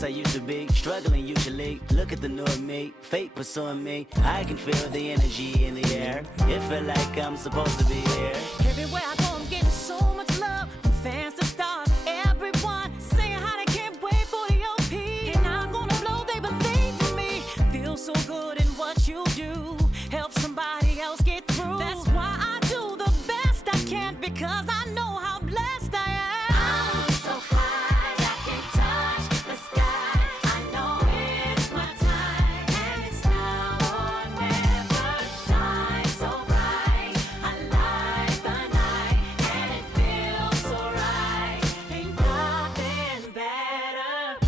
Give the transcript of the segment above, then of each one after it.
place I used to be, struggling usually. Look at the new me, fate pursuing me. I can feel the energy in the air. It feel like I'm supposed to be here. Everywhere I go, I'm getting so much love from fans to stars. Everyone saying how they can't wait for the OP. And I'm gonna blow, they believe in me. Feel so good in what you do. Help somebody else get through. That's why I do the best I can, because I know how blessed I am. I'm so high, I can touch the sky. I know it's my time, and it's now or never. Shine so bright, I light the night, and it feels so right. Ain't nothing better.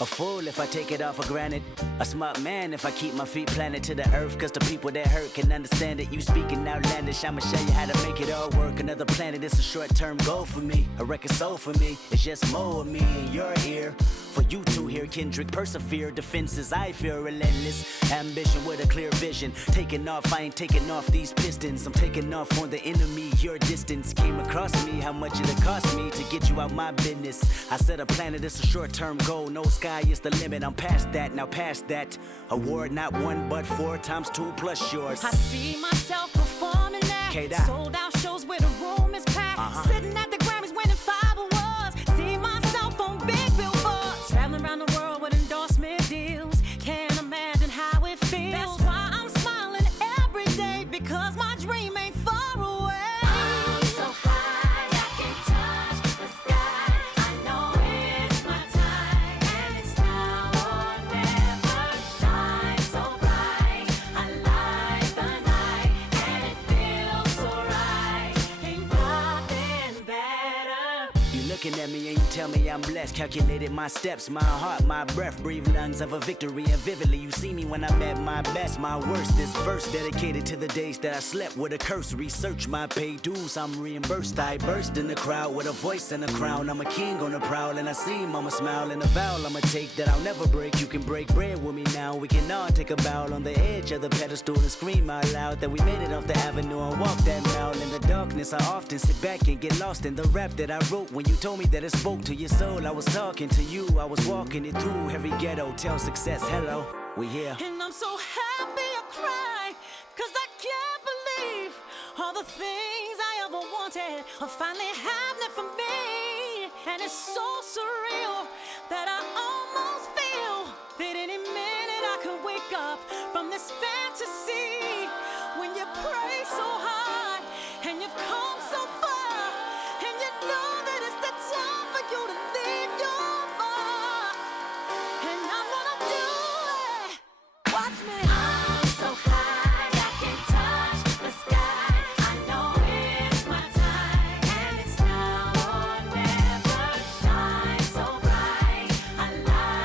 A fool if I take it all for granted. A smart man if I keep my feet planted to the earth. Cause the people that hurt can understand it. You speaking outlandish, I'ma show you how to make it all work. Another planet, it's a short-term goal for me. A record soul for me, it's just more of me in your ear. For you to hear Kendrick persevere. Defenses I feel relentless. Ambition with a clear vision. Taking off, I ain't taking off these pistons. I'm taking off on the enemy. Your distance came across me. How much it'll cost me to get you out my business. I said a planet, it's a short-term goal. No sky is the limit. I'm past that, now past that. Award not 1 but 4 times 2 plus yours. I see myself performing that. K-Dot. Sold out shows where the room is packed. Sitting at the Grammys winning 5 awards. See myself on big billboards. Traveling around the world with endorsement deals. Can't imagine how it feels. That's why I'm smiling every day, because my dream ain't far away. I'm so high, I can touch the sky. I know it's my time, and it's now or never. Shine so bright, I light the night, and it feels so right. Ain't nothing better. You looking at me and you tell me I'm blessed. Calculated my steps, my heart, my breath. Breathe lungs of a victory, and vividly you see me when I'm at my best, my worst. This verse dedicated to the days that I slept with a curse. Research my paid dues, I'm reimbursed. I burst in the crowd with a voice and a crown. I'm a king on the prowl, and I see mama smile. And a vow I'ma take that I'll never break. You can break bread with me now. We can all take a bow on the edge of the pedestal and scream out loud that we made it off the avenue and walk that mile. In the darkness I often sit back and get lost in the rap that I wrote. When you told me that it spoke to your soul, I was talking to you. I was walking it through every ghetto. Tell success hello, we here. And I'm so happy I cry, cause I can't believe all the things I ever wanted are finally happening for me. And it's so surreal that I almost feel that any minute I could wake up from this fantasy. When you pray so hard and you've come so far, and you know that it's the time for you to leave your mark. And I'm gonna do it. Watch me. I'm so high, I can touch the sky. I know it's my time, and it's now or never. Shine so bright, I light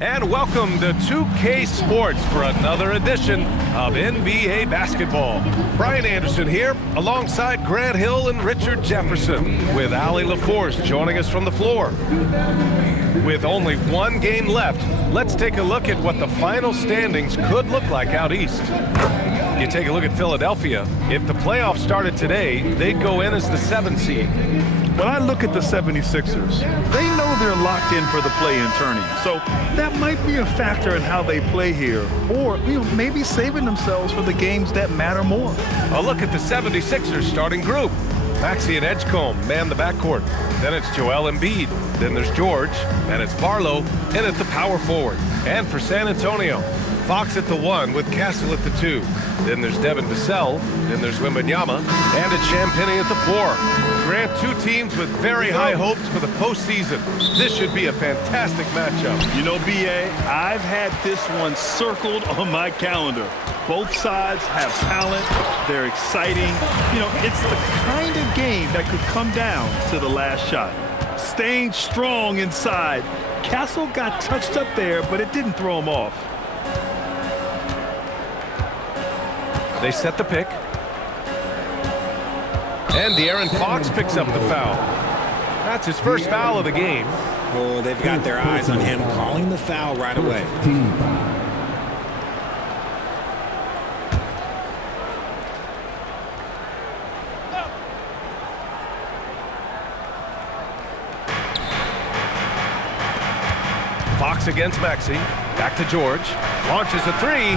And welcome to 2K Sports for another edition of NBA basketball. Brian Anderson here, alongside Grant Hill and Richard Jefferson, with Allie LaForce joining us from the floor. With only one game left, let's take a look at what the final standings could look like out east. You take a look at Philadelphia. If the playoffs started today, they'd go in as the 7th seed. When I look at the 76ers, they know they're locked in for the play-in tourney. So that might be a factor in how they play here, or maybe saving themselves for the games that matter more. A look at the 76ers starting group. Maxey and Edgecombe man the backcourt. Then it's Joel Embiid. Then there's George. And it's Barlow in at the power forward. And for San Antonio, Fox at the 1 with Castle at the 2. Then there's Devin Vassell. Then there's Wembanyama. And it's Champagnie at the 4. Grant, two teams with very high hopes for the postseason. This should be a fantastic matchup. You know, B.A., I've had this one circled on my calendar. Both sides have talent. They're exciting. It's the kind of game that could come down to the last shot. Staying strong inside. Castle got touched up there, but it didn't throw him off. They set the pick. And De'Aaron Fox picks up the foul. That's his first foul of the game. Oh, they've got their eyes on him, calling the foul right away. Fox against Maxey. Back to George. Launches a 3.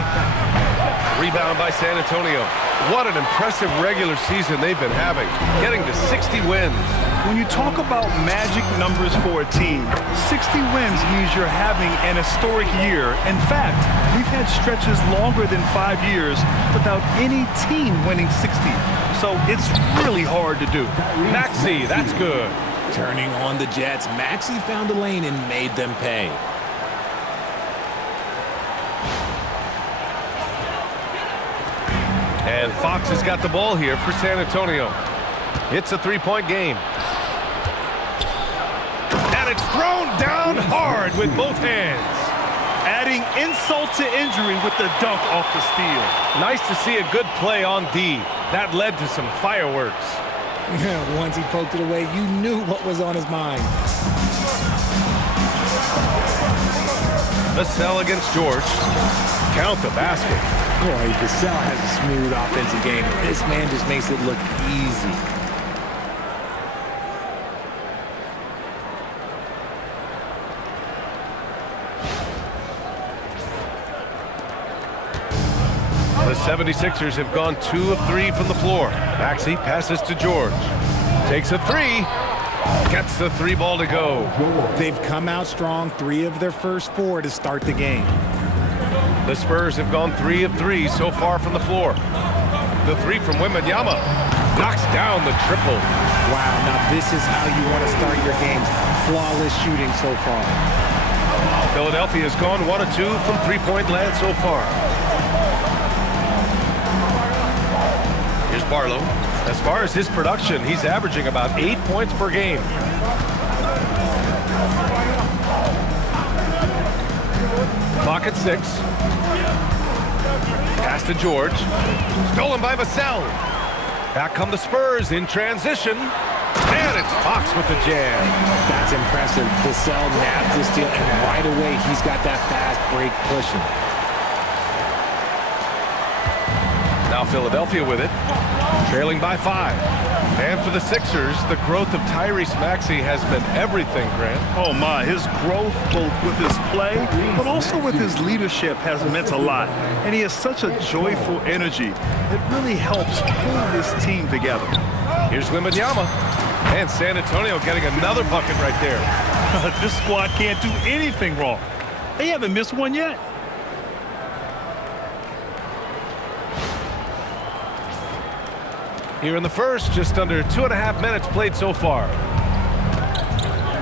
Rebound by San Antonio. What an impressive regular season they've been having, getting to 60 wins. When you talk about magic numbers for a team, 60 wins means you're having an historic year. In fact, we've had stretches longer than 5 years without any team winning 60. So it's really hard to do. Maxey, that's good. Turning on the Jets, Maxey found a lane and made them pay. And Fox has got the ball here for San Antonio. It's a three-point game. And it's thrown down hard with both hands. Adding insult to injury with the dunk off the steal. Nice to see a good play on D. That led to some fireworks. Once he poked it away, you knew what was on his mind. Vassell against George. Count the basket. Boy, Vassell has a smooth offensive game. This man just makes it look easy. The 76ers have gone 2 of 3 from the floor. Maxey passes to George. Takes a 3. Gets the 3 ball to go. They've come out strong, 3 of their first 4 to start the game. The Spurs have gone 3 of 3 so far from the floor. The 3 from Wembanyama knocks down the triple. Wow, now this is how you want to start your games. Flawless shooting so far. Philadelphia has gone 1 of 2 from three-point land so far. Here's Barlow. As far as his production, he's averaging about 8 points per game. Clock at 6. Pass to George. Stolen by Vassell. Back come the Spurs in transition. And it's Fox with the jam. That's impressive. Vassell nabbed this deal, and right away he's got that fast break pushing. Now Philadelphia with it, trailing by 5. And for the Sixers, the growth of Tyrese Maxey has been everything, Grant. Oh my, his growth both with his play, but also with his leadership has meant a lot. And he has such a joyful energy. It really helps pull this team together. Here's Wembanyama. And San Antonio getting another bucket right there. This squad can't do anything wrong. They haven't missed one yet. Here in the first, just under 2.5 minutes played so far.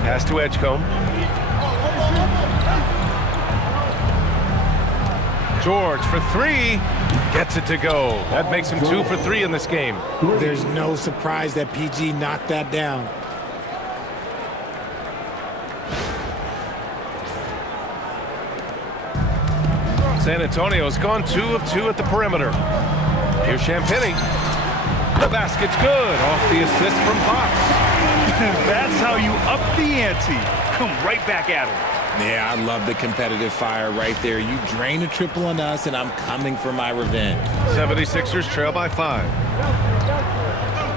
Pass to Edgecombe. George for 3. Gets it to go. That makes him 2 for 3 in this game. There's no surprise that PG knocked that down. San Antonio's gone 2 of 2 at the perimeter. Here's Champagny. The basket's good off the assist from Fox. That's how you up the ante. Come right back at him. Yeah, I love the competitive fire right there. You drain a triple on us, and I'm coming for my revenge. 76ers trail by 5.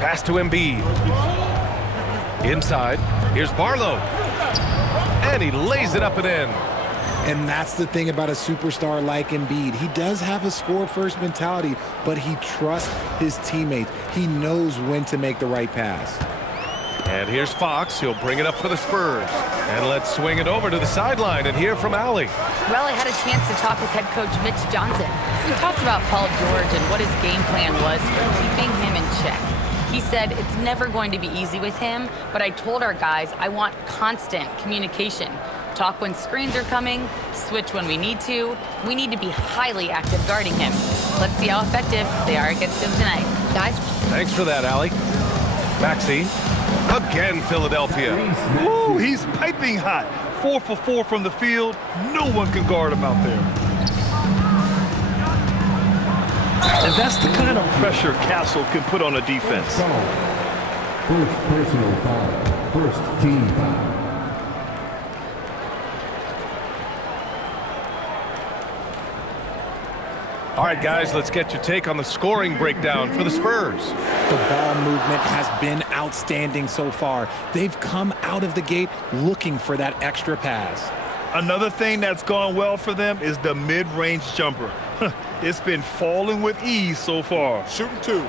Pass to Embiid. Inside, here's Barlow. And he lays it up and in. And that's the thing about a superstar like Embiid. He does have a score-first mentality, but he trusts his teammates. He knows when to make the right pass. And here's Fox. He'll bring it up for the Spurs. And let's swing it over to the sideline and hear from Allie. Well, I had a chance to talk with head coach Mitch Johnson. We talked about Paul George and what his game plan was for keeping him in check. He said it's never going to be easy with him, but I told our guys I want constant communication. Talk when screens are coming, switch when we need to. We need to be highly active guarding him. Let's see how effective they are against him tonight. Guys? Thanks for that, Allie. Maxey. Again, Philadelphia. Ooh, he's piping hot. 4 for 4 from the field. No one can guard him out there. And that's the kind of pressure Castle can put on a defense. First personal foul. First team foul. All right, guys, let's get your take on the scoring breakdown for the Spurs. The ball movement has been outstanding so far. They've come out of the gate looking for that extra pass. Another thing that's gone well for them is the mid-range jumper. It's been falling with ease so far. Shooting 2.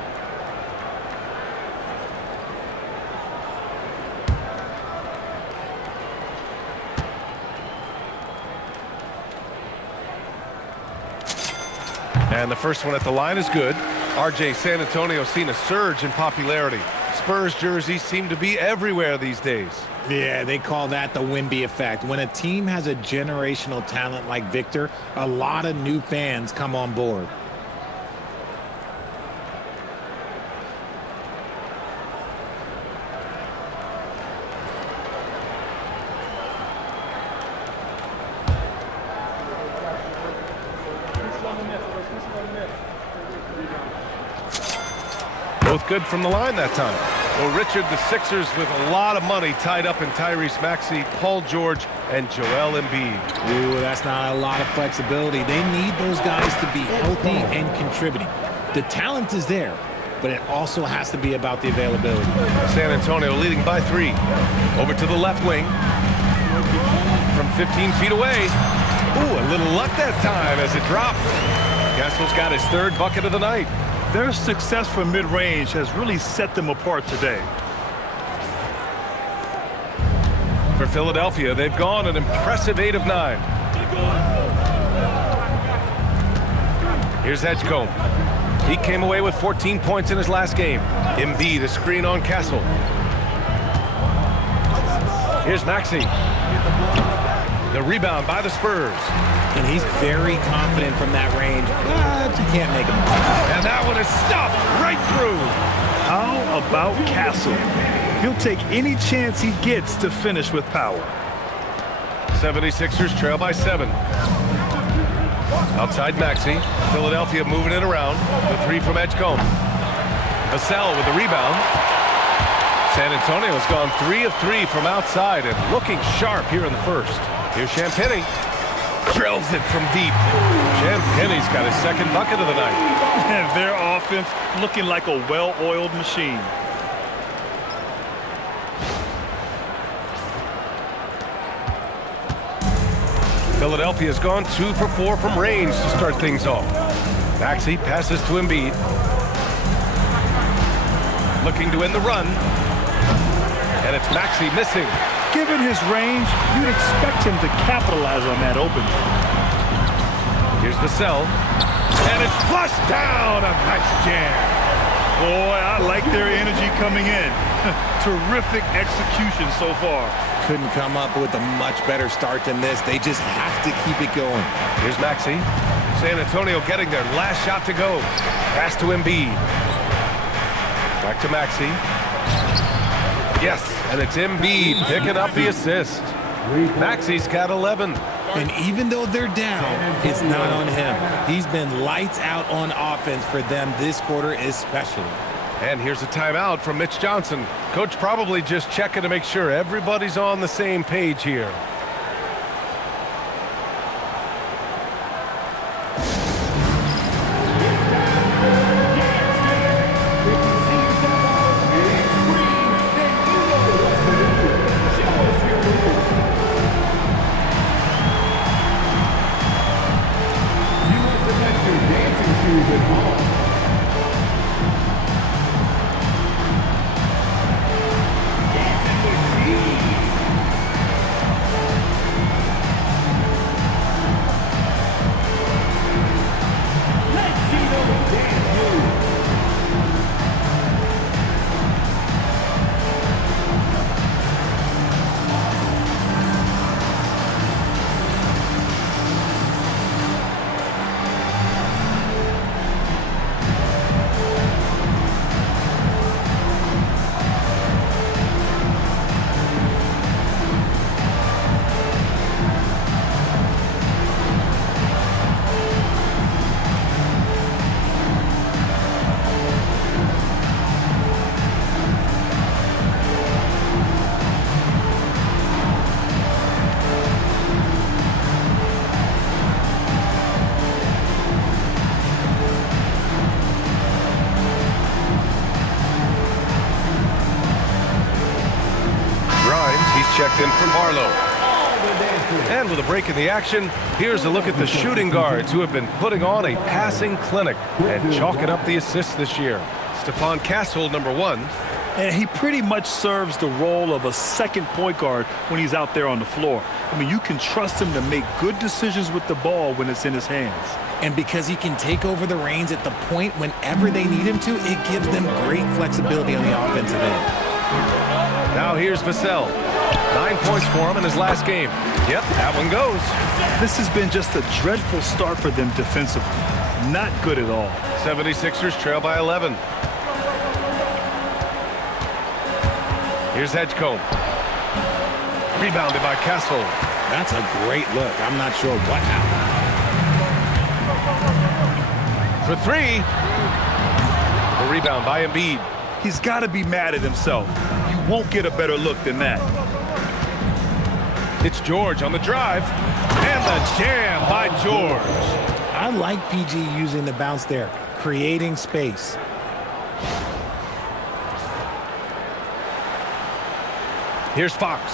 And the first one at the line is good. RJ, San Antonio's seen a surge in popularity. Spurs jerseys seem to be everywhere these days. Yeah, they call that the Wemby effect. When a team has a generational talent like Victor, a lot of new fans come on board. Both good from the line that time. Well, Richard, the Sixers with a lot of money tied up in Tyrese Maxey, Paul George, and Joel Embiid. Ooh, that's not a lot of flexibility. They need those guys to be healthy and contributing. The talent is there, but it also has to be about the availability. San Antonio leading by 3. Over to the left wing. From 15 feet away. Ooh, a little luck that time as it drops. Castle's got his 3rd bucket of the night. Their success from mid-range has really set them apart today. For Philadelphia, they've gone an impressive 8 of 9. Here's Edgecombe. He came away with 14 points in his last game. Embiid, a screen on Castle. Here's Maxey. The rebound by the Spurs. And he's very confident from that range, but you can't make him. And that one is stuffed right through. How about Castle? He'll take any chance he gets to finish with power. 76ers trail by 7. Outside Maxey. Philadelphia moving it around. The 3 from Edgecombe. Vassell with the rebound. San Antonio's gone 3 of 3 from outside and looking sharp here in the first. Here's Champagny. Drills it from deep. Champagny's got his 2nd bucket of the night. And their offense looking like a well-oiled machine. Philadelphia's gone 2 for 4 from range to start things off. Maxey passes to Embiid. Looking to end the run. And it's Maxey missing. Given his range, you'd expect him to capitalize on that open. Here's Vassell. And it's flushed down. A nice jam. Boy, I like their energy coming in. Terrific execution so far. Couldn't come up with a much better start than this. They just have to keep it going. Here's Maxey. San Antonio getting their last shot to go. Pass to Embiid. Back to Maxey. Yes, and it's Embiid picking up the assist. Maxey's got 11. And even though they're down, it's not on him. He's been lights out on offense for them this quarter especially. And here's a timeout from Mitch Johnson. Coach probably just checking to make sure everybody's on the same page here. Checked in from Barlow. And with a break in the action, here's a look at the shooting guards who have been putting on a passing clinic and chalking up the assists this year. Stephon Castle, number 1. And he pretty much serves the role of a second point guard when he's out there on the floor. I mean, you can trust him to make good decisions with the ball when it's in his hands. And because he can take over the reins at the point whenever they need him to, it gives them great flexibility on the offensive end. Now here's Vassell. 9 points for him in his last game. Yep, that one goes. This has been just a dreadful start for them defensively. Not good at all. 76ers trail by 11. Here's Edgecombe. Rebounded by Castle. That's a great look. I'm not sure what happened. For 3. The rebound by Embiid. He's got to be mad at himself. You won't get a better look than that. It's George on the drive. And the jam by George. I like PG using the bounce there, creating space. Here's Fox.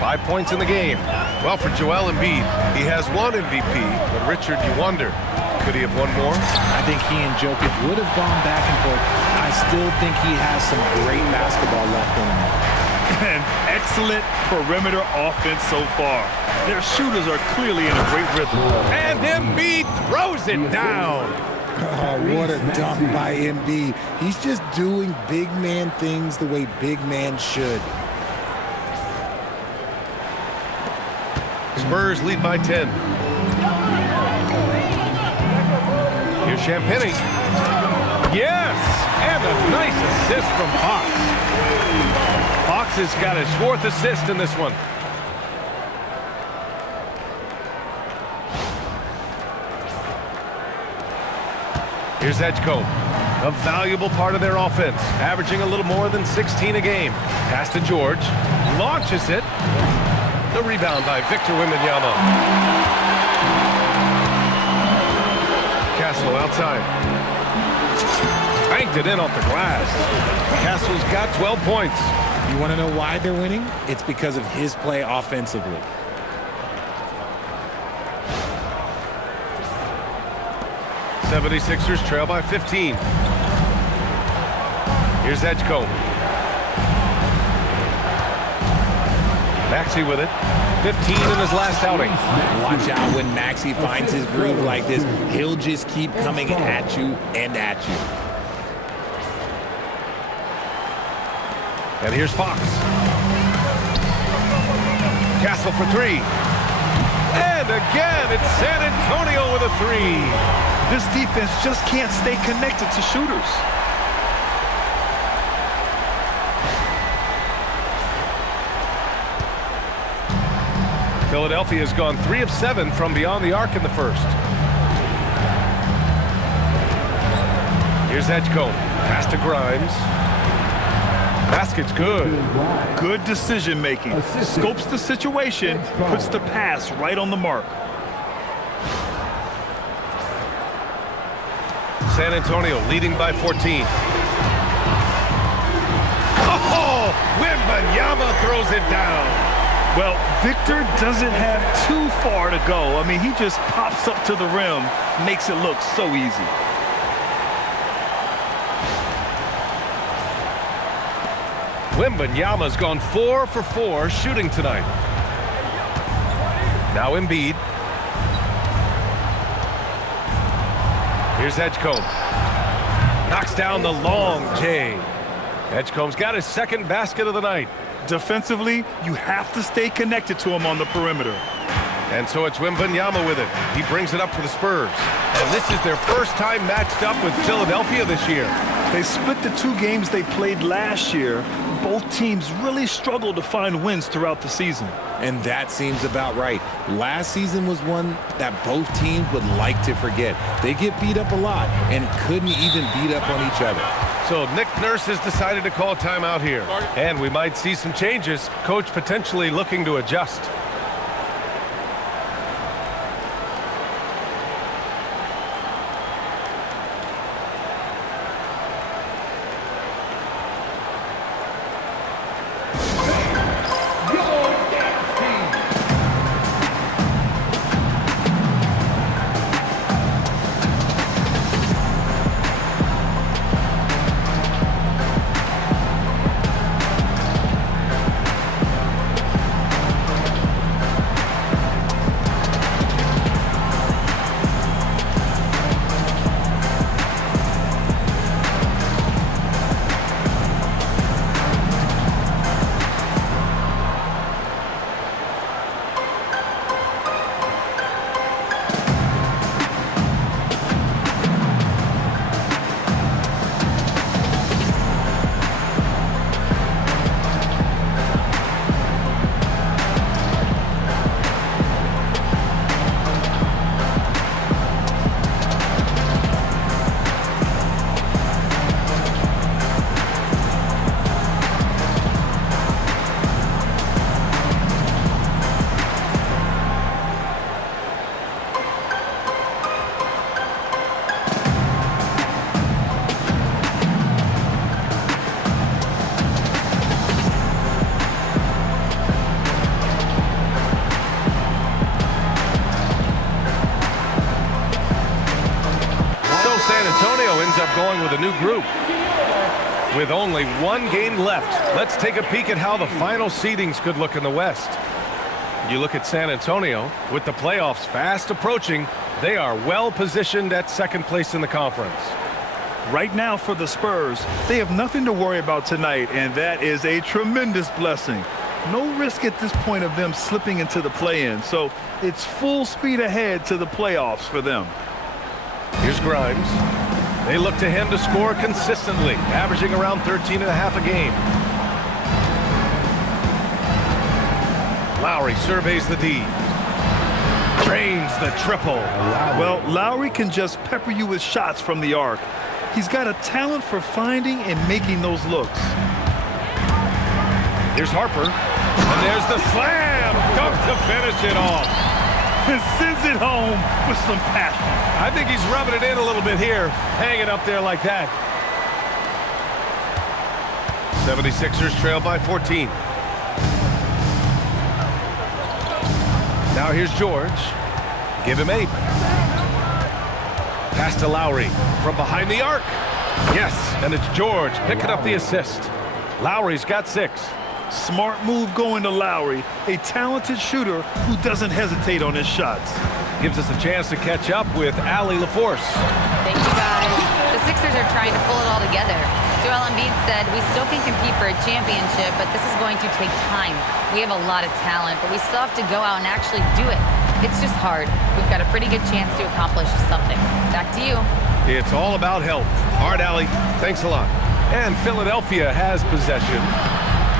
5 points in the game. Well, for Joel Embiid, he has 1 MVP, but Richard, you wonder, could he have won more? I think he and Jokic would have gone back and forth. I still think he has some great basketball left in him. An excellent perimeter offense so far. Their shooters are clearly in a great rhythm. And Embiid throws it down. Oh, what a dunk by Embiid. He's just doing big man things the way big man should. Spurs lead by 10. Here's Champagny. Yes! And a nice assist from Fox. Fox has got his 4th assist in this one. Here's Edgecombe, a valuable part of their offense, averaging a little more than 16 a game. Pass to George, launches it. The rebound by Victor Wembanyama. Castle outside. Banked it in off the glass. Castle's got 12 points. You want to know why they're winning? It's because of his play offensively. '76ers trail by 15. Here's Edgecombe. Maxey with it. 15 in his last outing. Watch out when Maxey finds his groove like this. He'll just keep coming at you and at you. And here's Fox. Castle for 3. And again, it's San Antonio with a 3. This defense just can't stay connected to shooters. Philadelphia has gone 3 of 7 from beyond the arc in the first. Here's Edgecombe. Pass to Grimes. Basket's good. Good decision making. Scopes the situation, puts the pass right on the mark. San Antonio leading by 14. Oh, Wembanyama throws it down. Well, Victor doesn't have too far to go. I mean, he just pops up to the rim, makes it look so easy. Wembanyama's gone 4 for 4 shooting tonight. Now Embiid. Here's Edgecombe. Knocks down the long J. Edgecombe's got his second basket of the night. Defensively, you have to stay connected to him on the perimeter. And so it's Wembanyama with it. He brings it up for the Spurs. And this is their first time matched up with Philadelphia this year. They split the 2 games they played last year. Both teams really struggled to find wins throughout the season. And that seems about right. Last season was one that both teams would like to forget. They get beat up a lot and couldn't even beat up on each other. So Nick Nurse has decided to call timeout here. And we might see some changes. Coach potentially looking to adjust. Up going with a new group. With only 1 game left, let's take a peek at how the final seedings could look in the West. You look at San Antonio, with the playoffs fast approaching, they are well positioned at 2nd place in the conference. Right now for the Spurs, they have nothing to worry about tonight, and that is a tremendous blessing. No risk at this point of them slipping into the play-in, so it's full speed ahead to the playoffs for them. Here's Grimes. They look to him to score consistently, averaging around 13.5 a game. Lowry surveys the D. Drains the triple. Well, Lowry can just pepper you with shots from the arc. He's got a talent for finding and making those looks. Here's Harper. And there's the slam dunk to finish it off. And sends it home with some passion. I think he's rubbing it in a little bit here, hanging up there like that. 76ers trail by 14. Now here's George. Give him 8. Pass to Lowry from behind the arc. Yes, and it's George picking up the assist. Lowry's got 6. Smart move going to Lowry, a talented shooter who doesn't hesitate on his shots. Gives us a chance to catch up with Allie LaForce. Thank you, guys. The Sixers are trying to pull it all together. Joel Embiid said, "We still can compete for a championship, but this is going to take time. We have a lot of talent, but we still have to go out and actually do it. It's just hard. We've got a pretty good chance to accomplish something." Back to you. It's all about health. All right, Allie, thanks a lot. And Philadelphia has possession.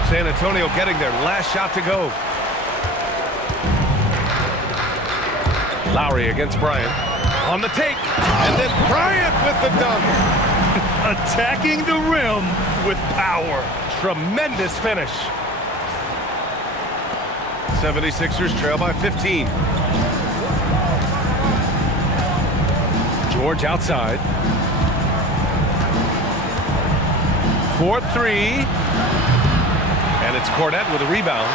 San Antonio getting their last shot to go. Lowry against Bryant. On the take, and then Bryant with the dunk. Attacking the rim with power. Tremendous finish. 76ers trail by 15. George outside. 4-3. And it's Cornette with a rebound.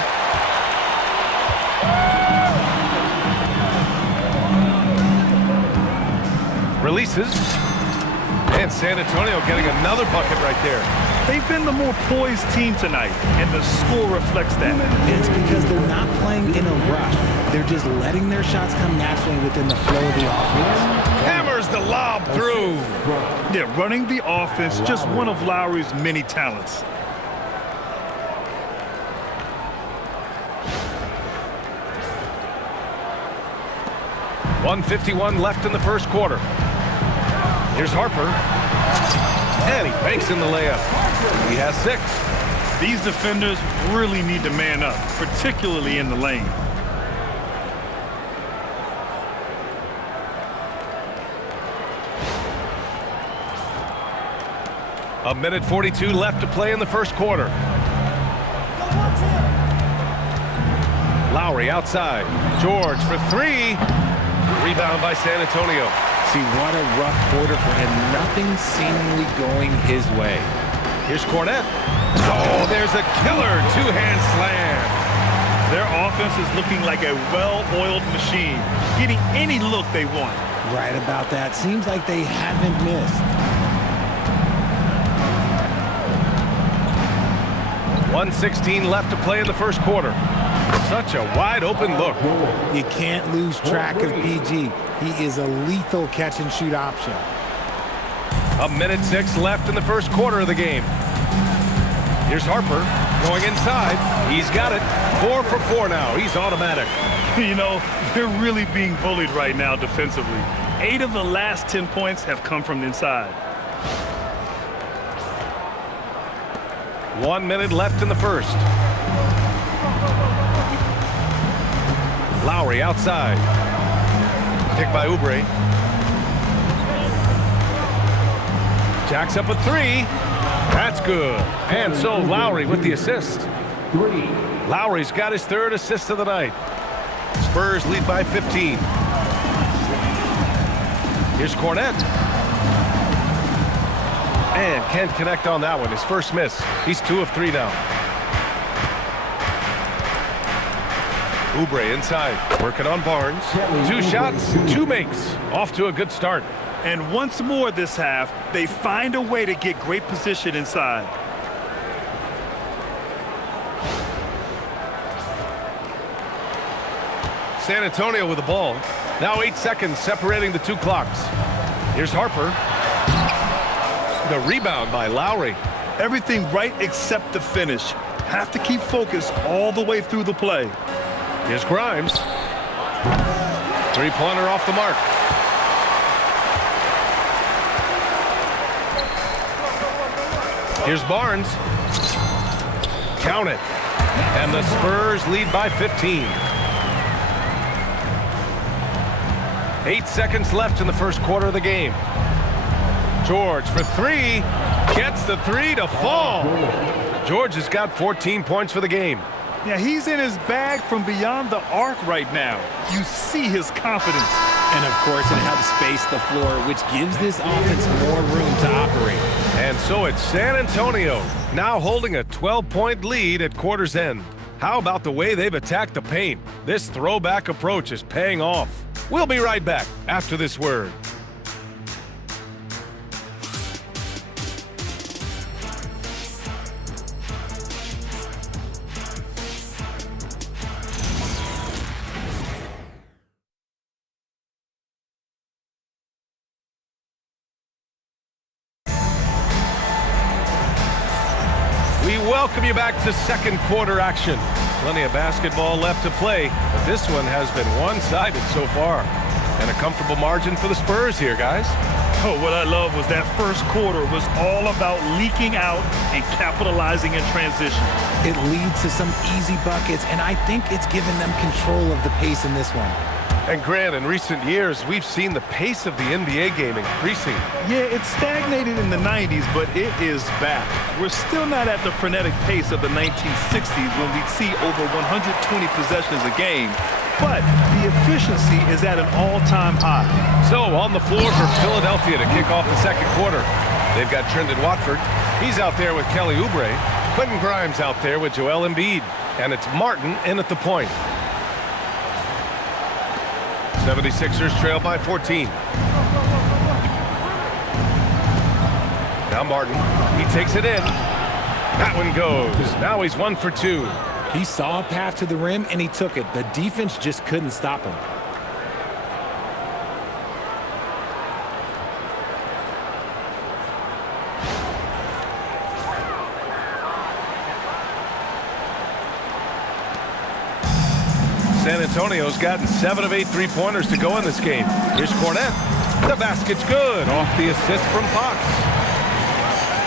Releases. And San Antonio getting another bucket right there. They've been the more poised team tonight, and the score reflects that. It's because they're not playing in a rush. They're just letting their shots come naturally within the flow of the offense. Hammers the lob through. Yeah, running the offense, just one of Lowry's many talents. .151 left in the first quarter. Here's Harper. And he banks in the layup. He has 6. These defenders really need to man up, particularly in the lane. A minute 42 left to play in the first quarter. Lowry outside. George for 3. Rebound by San Antonio. See, what a rough quarter for him. Nothing seemingly going his way. Here's Cornette. Oh, there's a killer two-hand slam. Their offense is looking like a well-oiled machine, getting any look they want. Right about that. Seems like they haven't missed. 1:16 left to play in the first quarter. Such a wide-open look. You can't lose track of PG. He is a lethal catch-and-shoot option. A minute 6 left in the first quarter of the game. Here's Harper going inside. He's got it. 4 for 4 now. He's automatic. You know, they're really being bullied right now defensively. 8 of the last 10 points have come from inside. 1 minute left in the first. Lowry outside. Picked by Oubre. Jacks up a 3. That's good. And so Lowry with the assist. 3. Lowry's got his 3rd assist of the night. Spurs lead by 15. Here's Cornette. And can't connect on that one. His first miss. He's 2 of 3 now. Oubre inside, working on Barnes. 2 shots, 2 makes. Off to a good start. And once more this half, they find a way to get great position inside. San Antonio with the ball. Now 8 seconds separating the 2 clocks. Here's Harper. The rebound by Lowry. Everything right except the finish. Have to keep focused all the way through the play. Here's Grimes. 3-pointer off the mark. Here's Barnes. Count it. And the Spurs lead by 15. 8 seconds left in the first quarter of the game. George for 3. Gets the 3 to fall. George has got 14 points for the game. Yeah, he's in his bag from beyond the arc right now. You see his confidence. And, of course, it helps space the floor, which gives this offense more room to operate. And so it's San Antonio, now holding a 12-point lead at quarter's end. How about the way they've attacked the paint? This throwback approach is paying off. We'll be right back after this word. Welcome you back to second quarter action. Plenty of basketball left to play, but this one has been one-sided so far. And a comfortable margin for the Spurs here, guys. Oh, what I love was that first quarter was all about leaking out and capitalizing in transition. It leads to some easy buckets, and I think it's given them control of the pace in this one. And Grant, in recent years, we've seen the pace of the NBA game increasing. Yeah, it stagnated in the 90s, but it is back. We're still not at the frenetic pace of the 1960s when we'd see over 120 possessions a game, but the efficiency is at an all-time high. So on the floor for Philadelphia to kick off the second quarter. They've got Trendon Watford. He's out there with Kelly Oubre. Quentin Grimes out there with Joel Embiid. And it's Martin in at the point. 76ers trail by 14. Now Martin, he takes it in. That one goes. Now he's 1 for 2. He saw a path to the rim, and he took it. The defense just couldn't stop him. San Antonio's gotten 7 of 8 three-pointers to go in this game. Here's Cornette. The basket's good off the assist from Fox.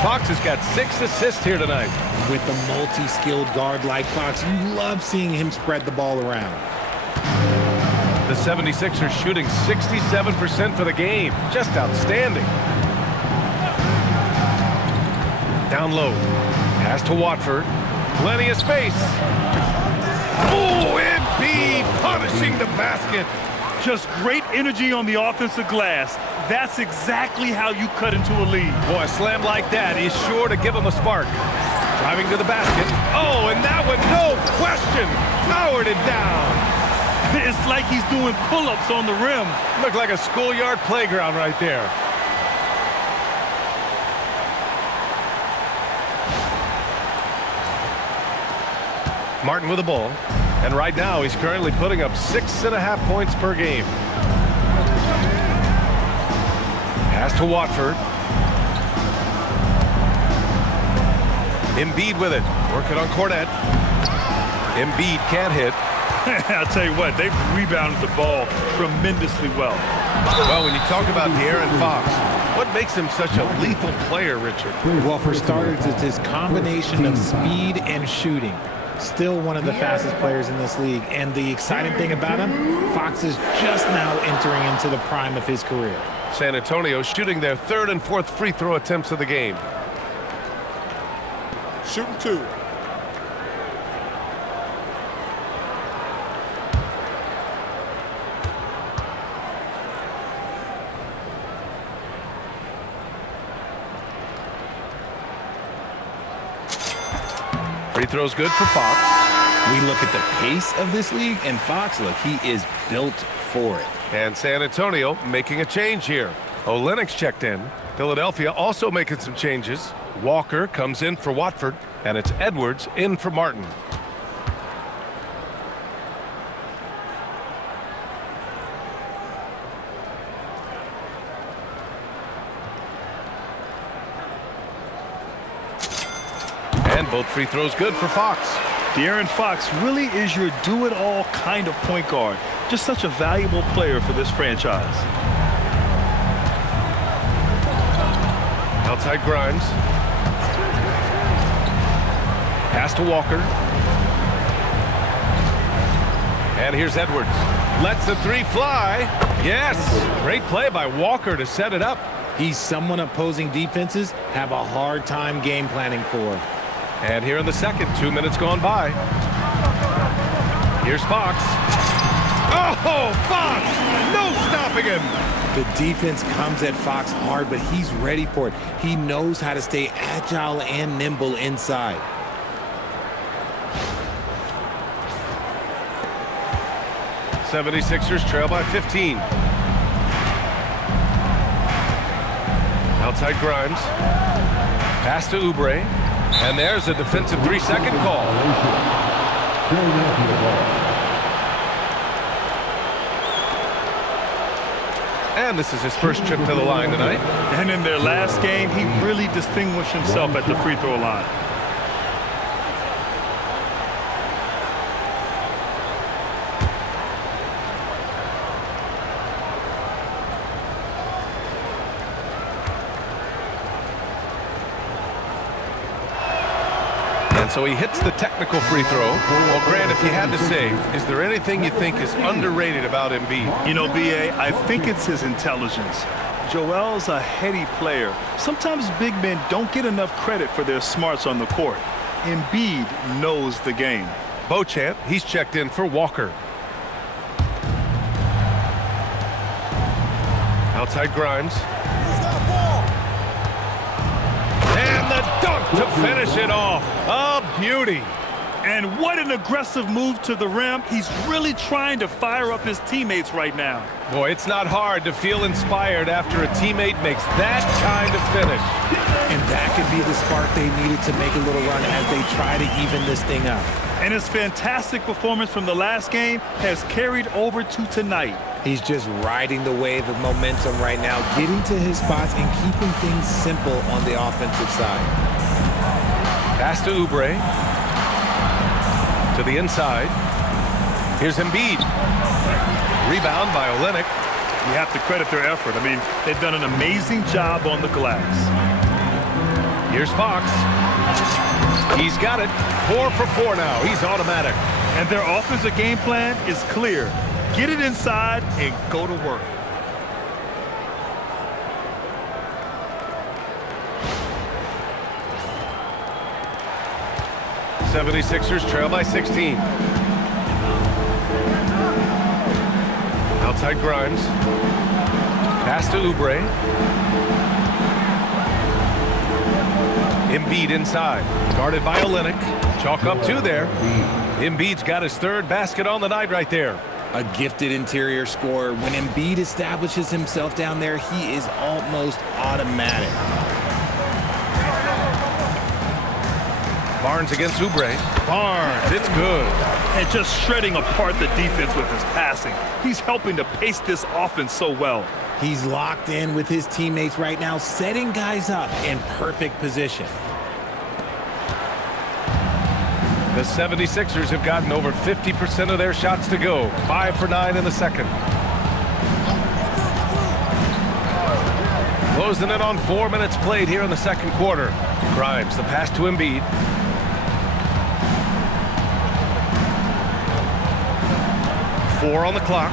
Fox has got 6 assists here tonight. With a multi-skilled guard like Fox, you love seeing him spread the ball around. The 76ers shooting 67% for the game. Just outstanding. Down low. Pass to Watford. Plenty of space. Oh, Embiid punishing the basket. Just great energy on the offensive glass. That's exactly how you cut into a lead. Boy, a slam like that is sure to give him a spark. Driving to the basket. Oh, and that one, no question, powered it down. It's like he's doing pull-ups on the rim. Looked like a schoolyard playground right there. Martin with the ball. And right now, he's currently putting up 6.5 points per game. Pass to Watford. Embiid with it. Working on Cornette. Embiid can't hit. I'll tell you what, they've rebounded the ball tremendously well. Well, when you talk about De'Aaron Fox, what makes him such a lethal player, Richard? Well, for starters, it's his combination of speed and shooting. Still one of the fastest players in this league. And the exciting thing about him, Fox is just now entering into the prime of his career. San Antonio shooting their 3rd and 4th free throw attempts of the game. Shooting 2. Free throw's good for Fox. We look at the pace of this league, and Fox, look, he is built for it. And San Antonio making a change here. Olenek's checked in. Philadelphia also making some changes. Walker comes in for Watford, and it's Edwards in for Martin. And both free throws good for Fox. De'Aaron Fox really is your do-it-all kind of point guard. Just such a valuable player for this franchise. Outside Grimes. Pass to Walker. And here's Edwards. Lets the 3 fly. Yes! Great play by Walker to set it up. He's someone opposing defenses have a hard time game planning for. And here in the second, 2 minutes gone by. Here's Fox. Oh, Fox! No stopping him! The defense comes at Fox hard, but he's ready for it. He knows how to stay agile and nimble inside. '76ers trail by 15. Outside Grimes. Pass to Oubre. And there's a defensive 3-second call. And this is his first trip to the line tonight. And in their last game, he really distinguished himself at the free throw line. And so he hits the technical free throw. Well, Grant, if you had to say, is there anything you think is underrated about Embiid? You know, B.A., I think it's his intelligence. Joel's a heady player. Sometimes big men don't get enough credit for their smarts on the court. Embiid knows the game. Beauchamp, he's checked in for Walker. Outside Grimes. And the dunk to finish it off. A beauty. And what an aggressive move to the rim. He's really trying to fire up his teammates right now. Boy, it's not hard to feel inspired after a teammate makes that kind of finish. And that could be the spark they needed to make a little run as they try to even this thing up. And his fantastic performance from the last game has carried over to tonight. He's just riding the wave of momentum right now, getting to his spots and keeping things simple on the offensive side. Pass to Oubre. To the inside. Here's Embiid. Rebound by Olynyk. You have to credit their effort. I mean, they've done an amazing job on the glass. Here's Fox. He's got it. 4 for 4 now. He's automatic. And their offensive game plan is clear. Get it inside and go to work. The 76ers trail by 16. Outside Grimes. Pass to Oubre. Embiid inside. Guarded by Olynyk. Chalk up 2 there. Embiid's got his 3rd basket on the night right there. A gifted interior scorer. When Embiid establishes himself down there, he is almost automatic. Barnes against Oubre. Barnes, it's good. And just shredding apart the defense with his passing. He's helping to pace this offense so well. He's locked in with his teammates right now, setting guys up in perfect position. The 76ers have gotten over 50% of their shots to go. 5 for 9 in the second. Closing in on 4 minutes played here in the second quarter. Grimes, the pass to Embiid. Four on the clock.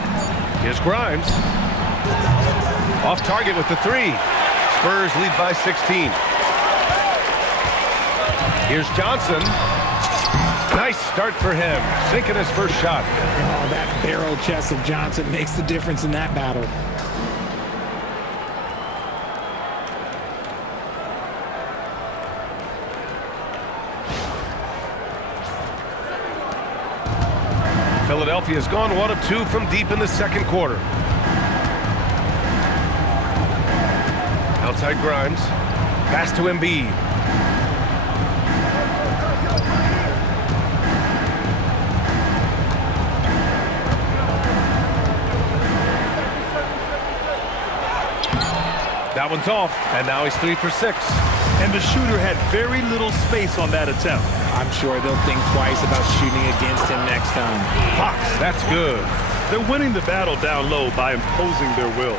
Here's Grimes. Off target with the 3. Spurs lead by 16. Here's Johnson. Nice start for him, sinking his first shot. Oh, that barrel chest of Johnson makes the difference in that battle. Philadelphia's gone 1 of 2 from deep in the second quarter. Outside Grimes. Pass to Embiid. That one's off, and now he's 3 for 6. And the shooter had very little space on that attempt. I'm sure they'll think twice about shooting against him next time. Fox, that's good. They're winning the battle down low by imposing their will.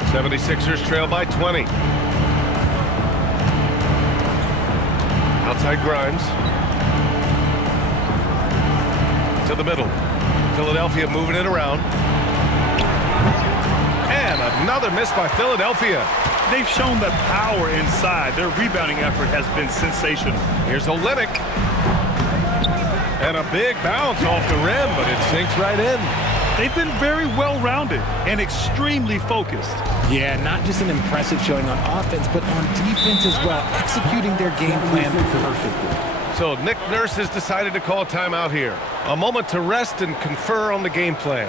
The 76ers trail by 20. Outside Grimes. To the middle. Philadelphia moving it around. And another miss by Philadelphia. They've shown that power inside. Their rebounding effort has been sensational. Here's Olynyk. And a big bounce off the rim, but it sinks right in. They've been very well-rounded and extremely focused. Yeah, not just an impressive showing on offense, but on defense as well, executing their game plan perfectly. So Nick Nurse has decided to call timeout here. A moment to rest and confer on the game plan.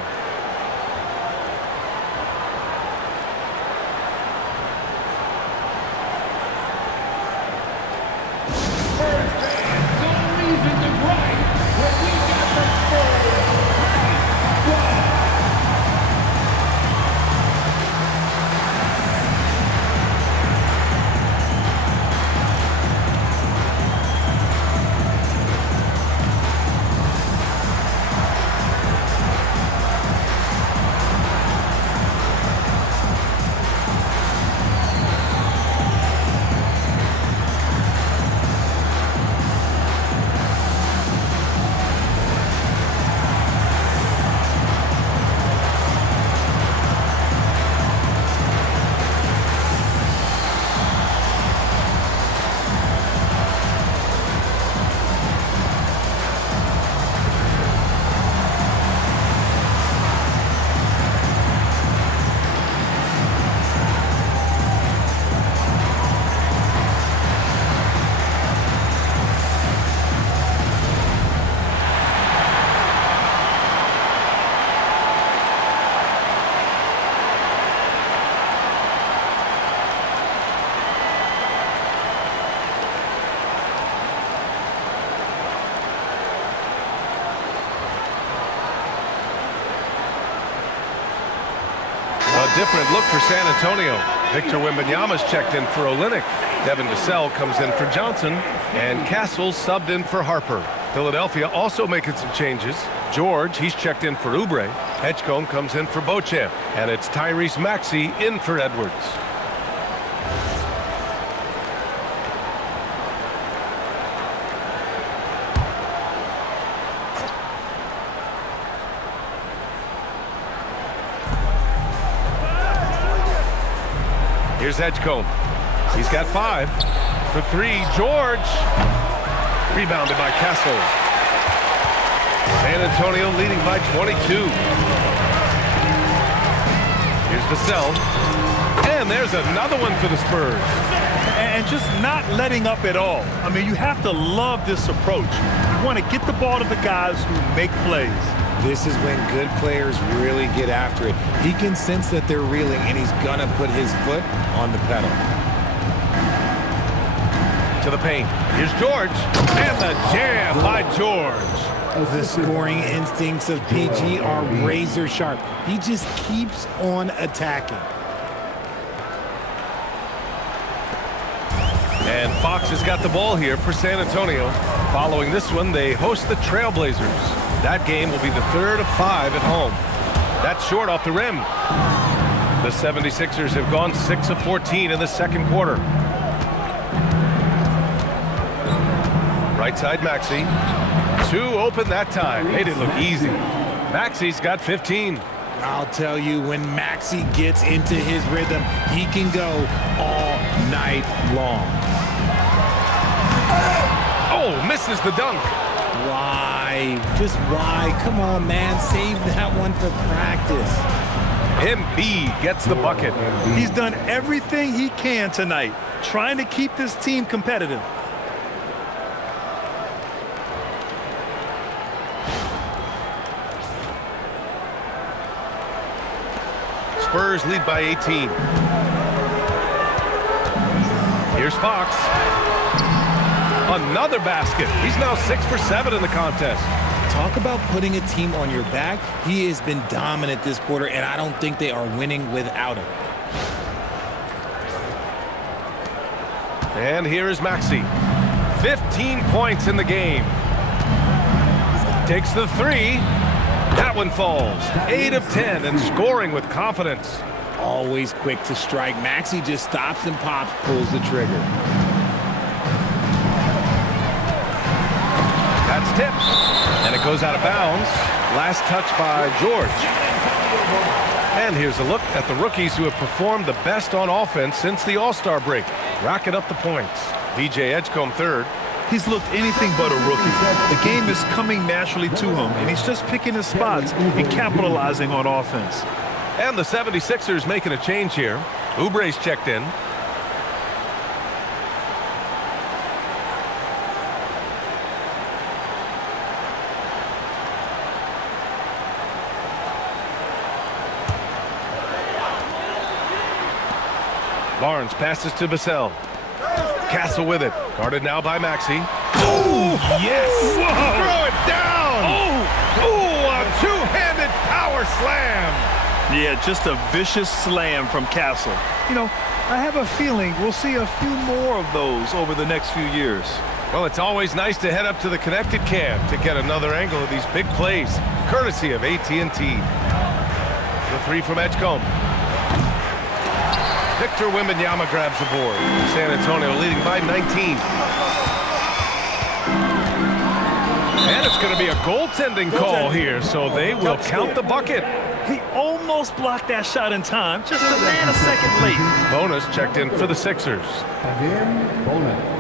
different look for San Antonio. Victor Wembanyama's checked in for Olynyk. Devin Vassell comes in for Johnson. And Castle's subbed in for Harper. Philadelphia also making some changes. George, he's checked in for Oubre. Edgecombe comes in for Beauchamp. And it's Tyrese Maxey in for Edwards. Here's Edgecombe. He's got 5. For 3, George. Rebounded by Castle. San Antonio leading by 22. Here's Vassell. And there's another one for the Spurs. And just not letting up at all. I mean, you have to love this approach. You want to get the ball to the guys who make plays. This is when good players really get after it. He can sense that they're reeling, and he's going to put his foot on the pedal. To the paint. Here's George. And the jam by George. The scoring instincts of PG are razor sharp. He just keeps on attacking. And Fox has got the ball here for San Antonio. Following this one, they host the Trailblazers. That game will be the 3rd of 5 at home. That's short off the rim. The 76ers have gone 6 of 14 in the second quarter. Right side, Maxey. 2 open that time. Made it look easy. Maxey's got 15. I'll tell you, when Maxey gets into his rhythm, he can go all night long. Oh, misses the dunk. Why? Just why? Come on, man. Save that one for practice. Embiid gets the bucket. He's done everything he can tonight, trying to keep this team competitive. Spurs lead by 18. Here's Fox. Another basket. He's now 6 for 7 in the contest. Talk about putting a team on your back. He has been dominant this quarter, and I don't think they are winning without him. And here is Maxey. 15 points in the game. Takes the 3. That one falls. 8 of 10 and scoring with confidence. Always quick to strike. Maxey just stops and pops, pulls the trigger. That's tipped. And it goes out of bounds. Last touch by George. And here's a look at the rookies who have performed the best on offense since the All-Star break. Racking up the points. VJ Edgecombe 3rd. He's looked anything but a rookie. The game is coming naturally to him, and he's just picking his spots and capitalizing on offense. And the 76ers making a change here. Oubre's checked in. Barnes passes to Vassell. Castle with it. Guarded now by Maxey. Oh, yes! Whoa. Throw it down! Oh, a two-handed power slam! Yeah, just a vicious slam from Castle. You know, I have a feeling we'll see a few more of those over the next few years. Well, it's always nice to head up to the connected cam to get another angle of these big plays, courtesy of AT&T. The 3 from Edgecombe. Victor Wembanyama grabs the board. San Antonio leading by 19. And it's going to be a goaltending call here, so they will count the bucket. He almost blocked that shot in time, just a man a second late. Bonus checked in for the Sixers. Again, bonus.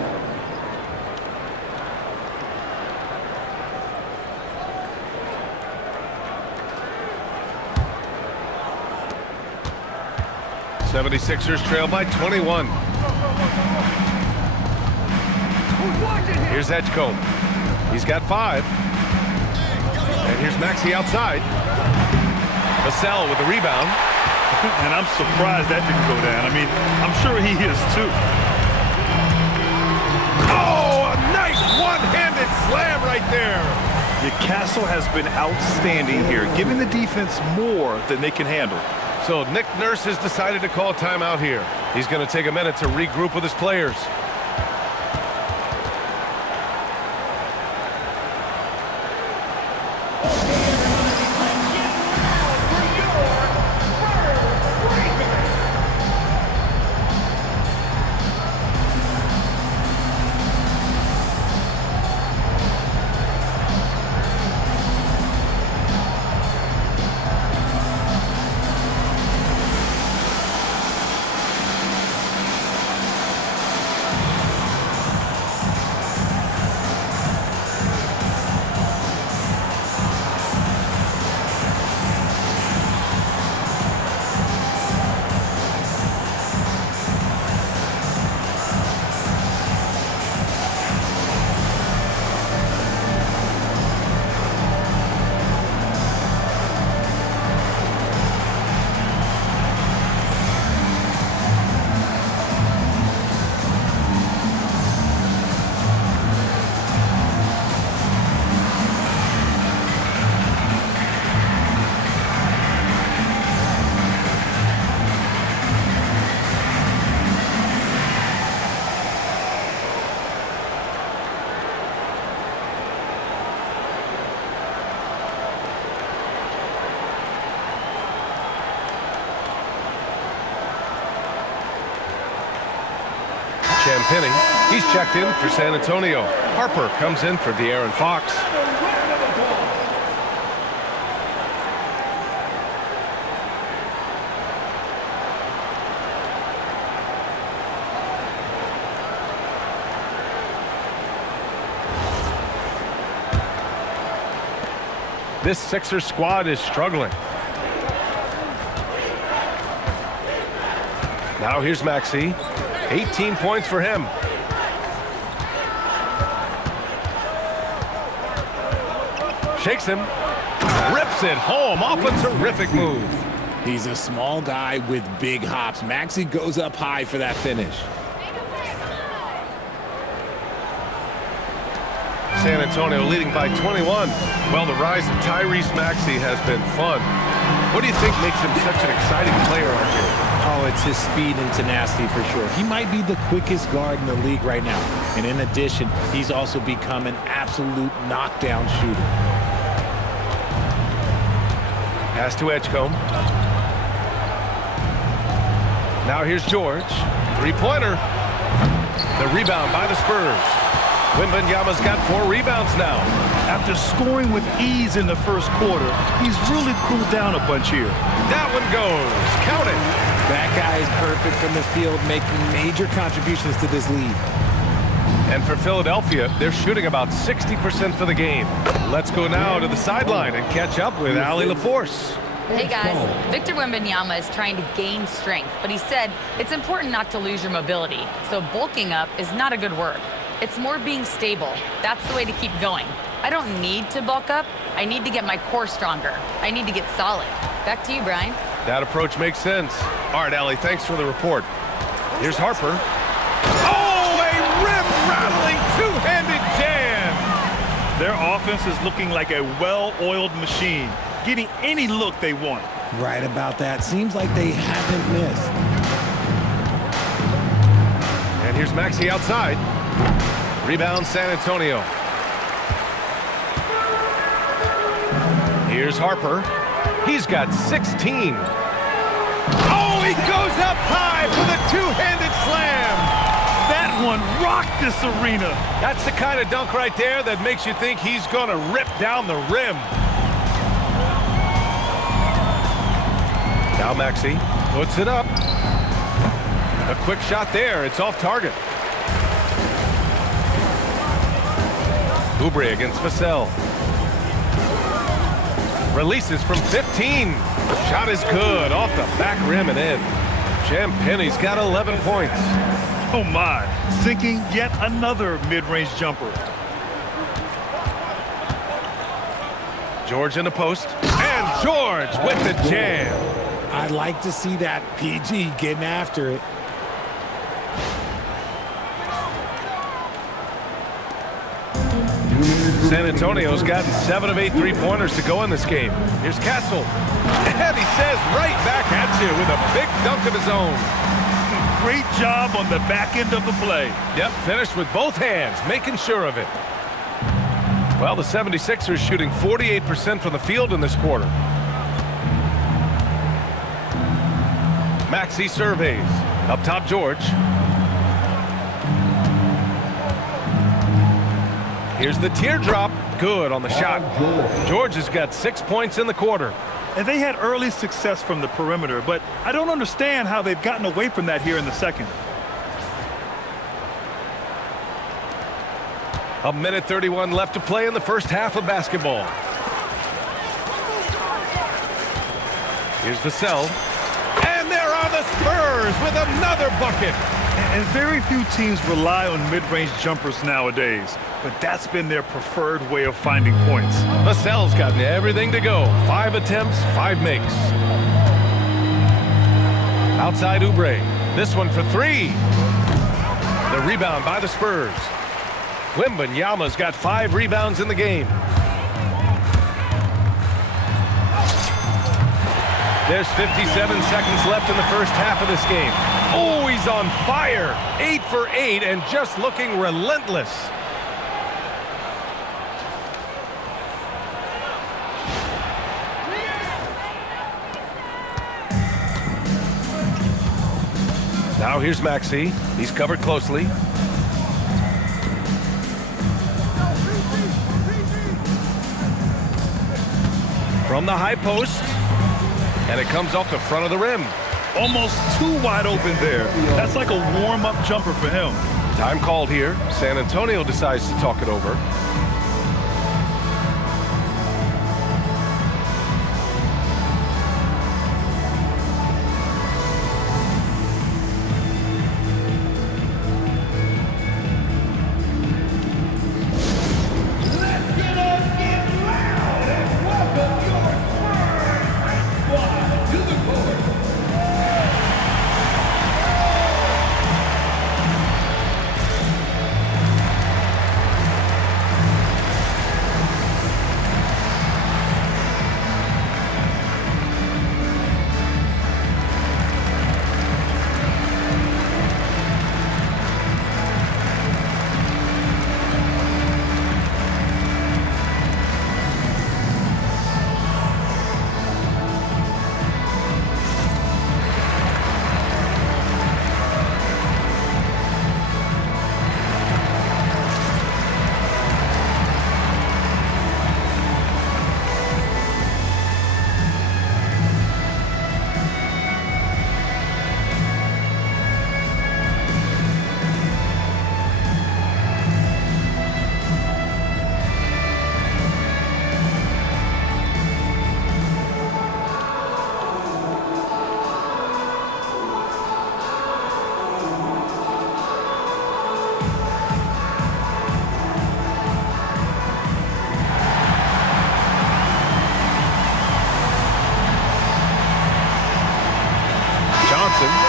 The 76ers trail by 21. Here's Edgecombe. He's got 5. And here's Maxey outside. Vassell with the rebound. And I'm surprised that didn't go down. I mean, I'm sure he is too. Oh, a nice one-handed slam right there. Yeah, Castle has been outstanding here, giving the defense more than they can handle. So Nick Nurse has decided to call timeout here. He's going to take a minute to regroup with his players. Champagny, he's checked in for San Antonio. Harper comes in for De'Aaron Fox. This Sixers squad is struggling. Now here's Maxey. 18 points for him. Shakes him. Rips it home off a terrific move. He's a small guy with big hops. Maxey goes up high for that finish. San Antonio leading by 21. Well, the rise of Tyrese Maxey has been fun. What do you think makes him such an exciting player out here? Oh, it's his speed and tenacity for sure. He might be the quickest guard in the league right now. And in addition, he's also become an absolute knockdown shooter. Pass to Edgecombe. Now here's George. Three-pointer. The rebound by the Spurs. Wembanyama's got 4 rebounds now. After scoring with ease in the first quarter, he's really cooled down a bunch here. That one goes. Count it. That guy is perfect from the field, making major contributions to this lead. And for Philadelphia, they're shooting about 60% for the game. Let's go now to the sideline and catch up with Allie LaForce. Hey guys, Victor Wembanyama is trying to gain strength, but he said it's important not to lose your mobility. So bulking up is not a good word. It's more being stable. That's the way to keep going. I don't need to bulk up. I need to get my core stronger. I need to get solid. Back to you, Brian. That approach makes sense. All right, Allie, thanks for the report. Here's Harper. Oh, a rim-rattling two-handed jam! Their offense is looking like a well-oiled machine, getting any look they want. Right about that. Seems like they haven't missed. And here's Maxey outside. Rebound San Antonio. Here's Harper. He's got 16. Oh, he goes up high for the two-handed slam. That one rocked this arena. That's the kind of dunk right there that makes you think he's going to rip down the rim. Now Maxey puts it up. A quick shot there. It's off target. Oubre against Vassell. Releases from 15. Shot is good. Off the back rim and in. Champagny's got 11 points. Oh my, sinking yet another mid-range jumper. George in the post. And George with the jam. I'd like to see that PG getting after it. San Antonio's gotten 7 of 8 three-pointers to go in this game. Here's Castle. And he says right back at you with a big dunk of his own. Great job on the back end of the play. Yep, finished with both hands, making sure of it. Well, the 76ers shooting 48% from the field in this quarter. Maxey surveys. Up top, George. Here's the teardrop. Good on the shot. George has got 6 points in the quarter. And they had early success from the perimeter, but I don't understand how they've gotten away from that here in the second. A minute 31 left to play in the first half of basketball. Here's Vassell. And there are the Spurs with another bucket. And very few teams rely on mid-range jumpers nowadays, but that's been their preferred way of finding points. Vassell's gotten everything to go. 5 attempts, 5 makes. Outside Oubre. This one for 3. The rebound by the Spurs. Wembanyama's got 5 rebounds in the game. There's 57 seconds left in the first half of this game. Oh, he's on fire. 8 for 8 and just looking relentless. Now here's Maxey. He's covered closely. From the high post. And it comes off the front of the rim. Almost too wide open there. That's like a warm-up jumper for him. Time called here. San Antonio decides to talk it over.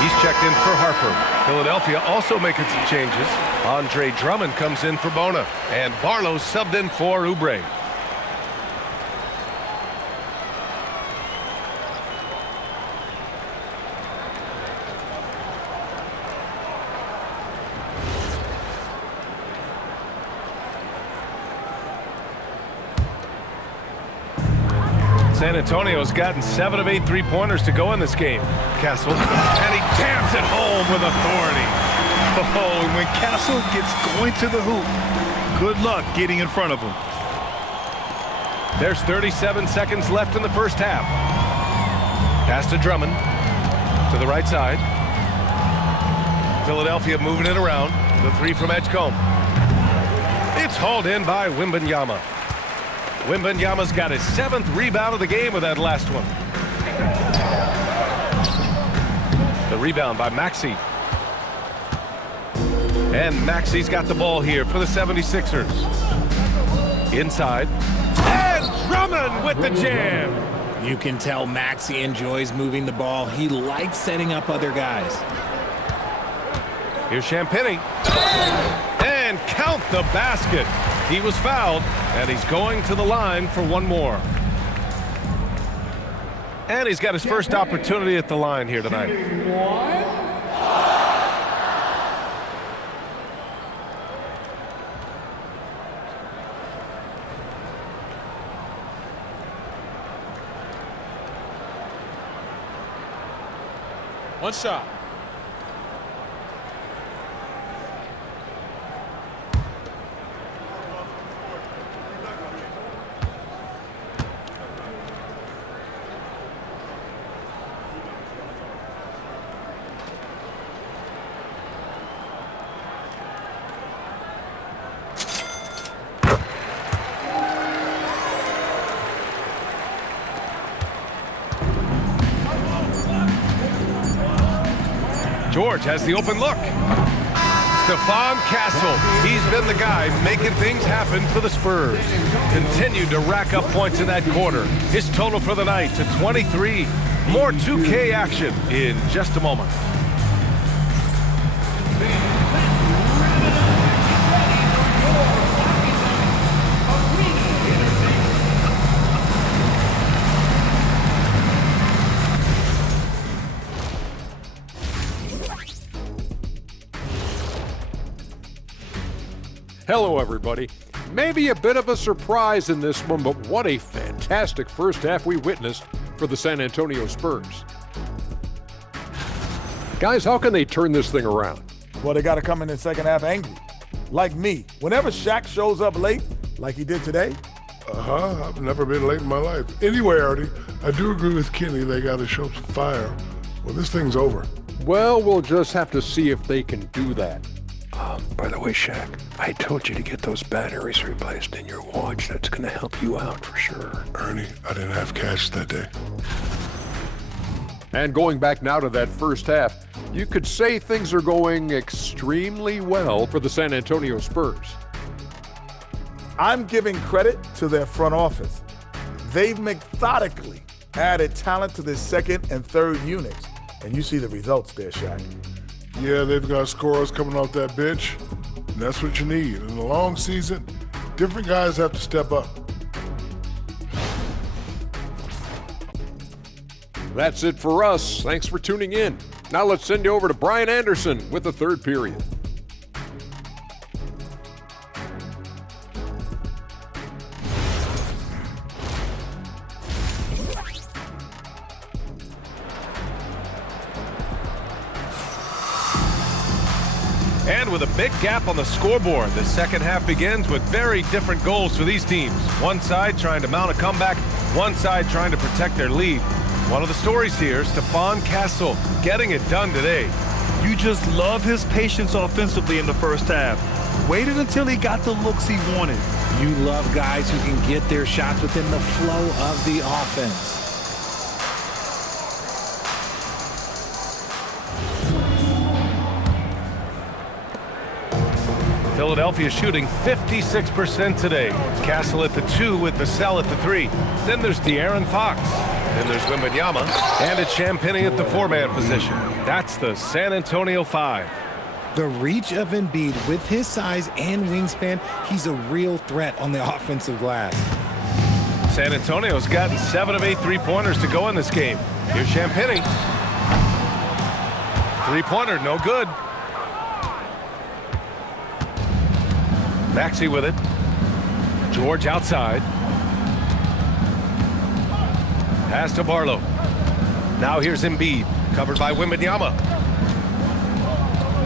He's checked in for Harper. Philadelphia also making some changes. Andre Drummond comes in for Bona. And Barlow subbed in for Oubre. San Antonio's gotten 7 of 8 three-pointers to go in this game. Castle, and he jams it home with authority. Oh, and when Castle gets going to the hoop, good luck getting in front of him. There's 37 seconds left in the first half. Pass to Drummond, to the right side. Philadelphia moving it around. The 3 from Edgecombe. It's hauled in by Wembanyama. Wembanyama's got his 7th rebound of the game with that last one. The rebound by Maxey. And Maxey's got the ball here for the 76ers. Inside. And Drummond with the jam. You can tell Maxey enjoys moving the ball. He likes setting up other guys. Here's Champagny. And count the basket. He was fouled, and he's going to the line for one more. And he's got his first opportunity at the line here tonight. One shot. George has the open look. Stephon Castle, he's been the guy making things happen for the Spurs. Continued to rack up points in that quarter. His total for the night to 23. More 2K action in just a moment. Hello, everybody. Maybe a bit of a surprise in this one, but what a fantastic first half we witnessed for the San Antonio Spurs. Guys, how can they turn this thing around? Well, they got to come in the second half angry. Like me. Whenever Shaq shows up late, like he did today. I've never been late in my life. Anyway, Artie, I do agree with Kenny. They got to show some fire. Well, this thing's over. Well, we'll just have to see if they can do that. By the way, Shaq, I told you to get those batteries replaced in your watch. That's going to help you out for sure. Ernie, I didn't have cash that day. And going back now to that first half, you could say things are going extremely well for the San Antonio Spurs. I'm giving credit to their front office. They've methodically added talent to their second and third units. And you see the results there, Shaq. Yeah, they've got scorers coming off that bench, and that's what you need. In a long season, different guys have to step up. That's it for us. Thanks for tuning in. Now let's send you over to Brian Anderson with the third period. And with a big gap on the scoreboard, the second half begins with very different goals for these teams. One side trying to mount a comeback, one side trying to protect their lead. One of the stories here, Stephon Castle getting it done today. You just love his patience offensively in the first half. Waited until he got the looks he wanted. You love guys who can get their shots within the flow of the offense. Philadelphia shooting 56% today. Castle at the 2 with Vassell at the 3. Then there's De'Aaron Fox. Then there's Wembanyama. And it's Champagnie at the 4-man position. That's the San Antonio 5. The reach of Embiid with his size and wingspan, he's a real threat on the offensive glass. San Antonio's gotten 7 of 8 3-pointers to go in this game. Here's Champagnie. Three-pointer, no good. Maxey with it. George outside. Pass to Barlow. Now here's Embiid, covered by Wembanyama.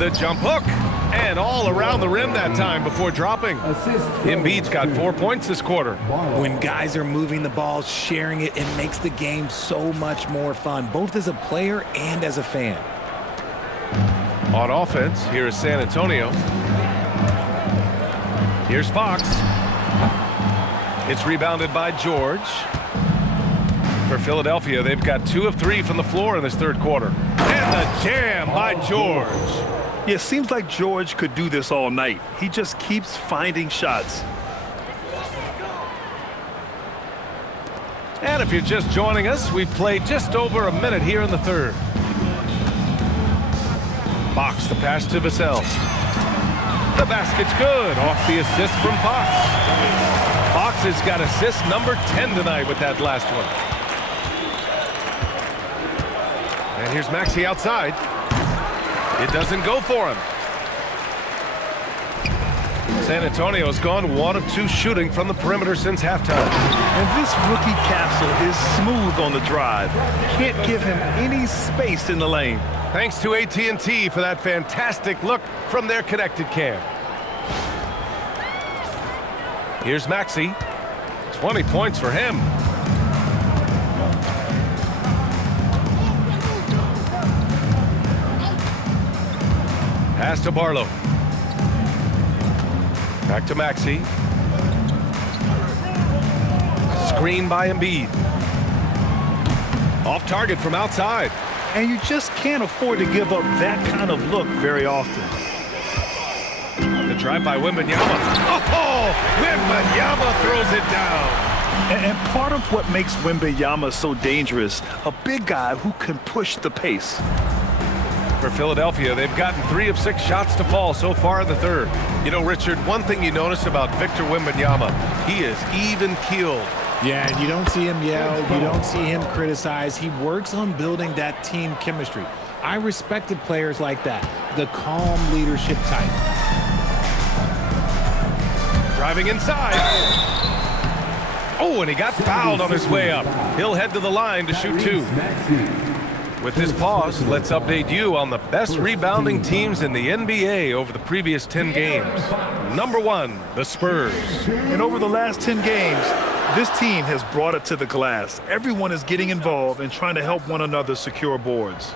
The jump hook, and all around the rim that time before dropping. Embiid's got 4 points this quarter. When guys are moving the ball, sharing it, it makes the game so much more fun, both as a player and as a fan. On offense, here is San Antonio. Here's Fox. It's rebounded by George. For Philadelphia, they've got 2 of 3 from the floor in this third quarter. And the jam by George. Yeah, it seems like George could do this all night. He just keeps finding shots. And if you're just joining us, we've played just over a minute here in the third. Fox, the pass to Vassell. The basket's good off the assist from Fox. Fox has got assist number 10 tonight with that last one. And here's Maxey outside. It doesn't go for him. San Antonio's gone 1 of 2 shooting from the perimeter since halftime. And this rookie Castle is smooth on the drive. Can't give him any space in the lane. Thanks to AT&T for that fantastic look from their connected cam. Here's Maxey. 20 points for him. Pass to Barlow. Back to Maxey. Screen by Embiid. Off target from outside. And you just can't afford to give up that kind of look very often. The drive by Wembanyama. Oh, Wembanyama throws it down. And part of what makes Wembanyama so dangerous, a big guy who can push the pace. For Philadelphia, they've gotten 3 of 6 shots to fall so far in the third. You know, Richard, one thing you notice about Victor Wembanyama, he is even-keeled. Yeah, and you don't see him yell, you don't see him criticize. He works on building that team chemistry. I respected players like that, the calm leadership type. Driving inside. Oh, and he got fouled on his way up. He'll head to the line to shoot 2. With this pause, let's update you on the best rebounding teams in the NBA over the previous 10 games. Number 1, the Spurs. And over the last 10 games, this team has brought it to the glass. Everyone is getting involved and trying to help one another secure boards.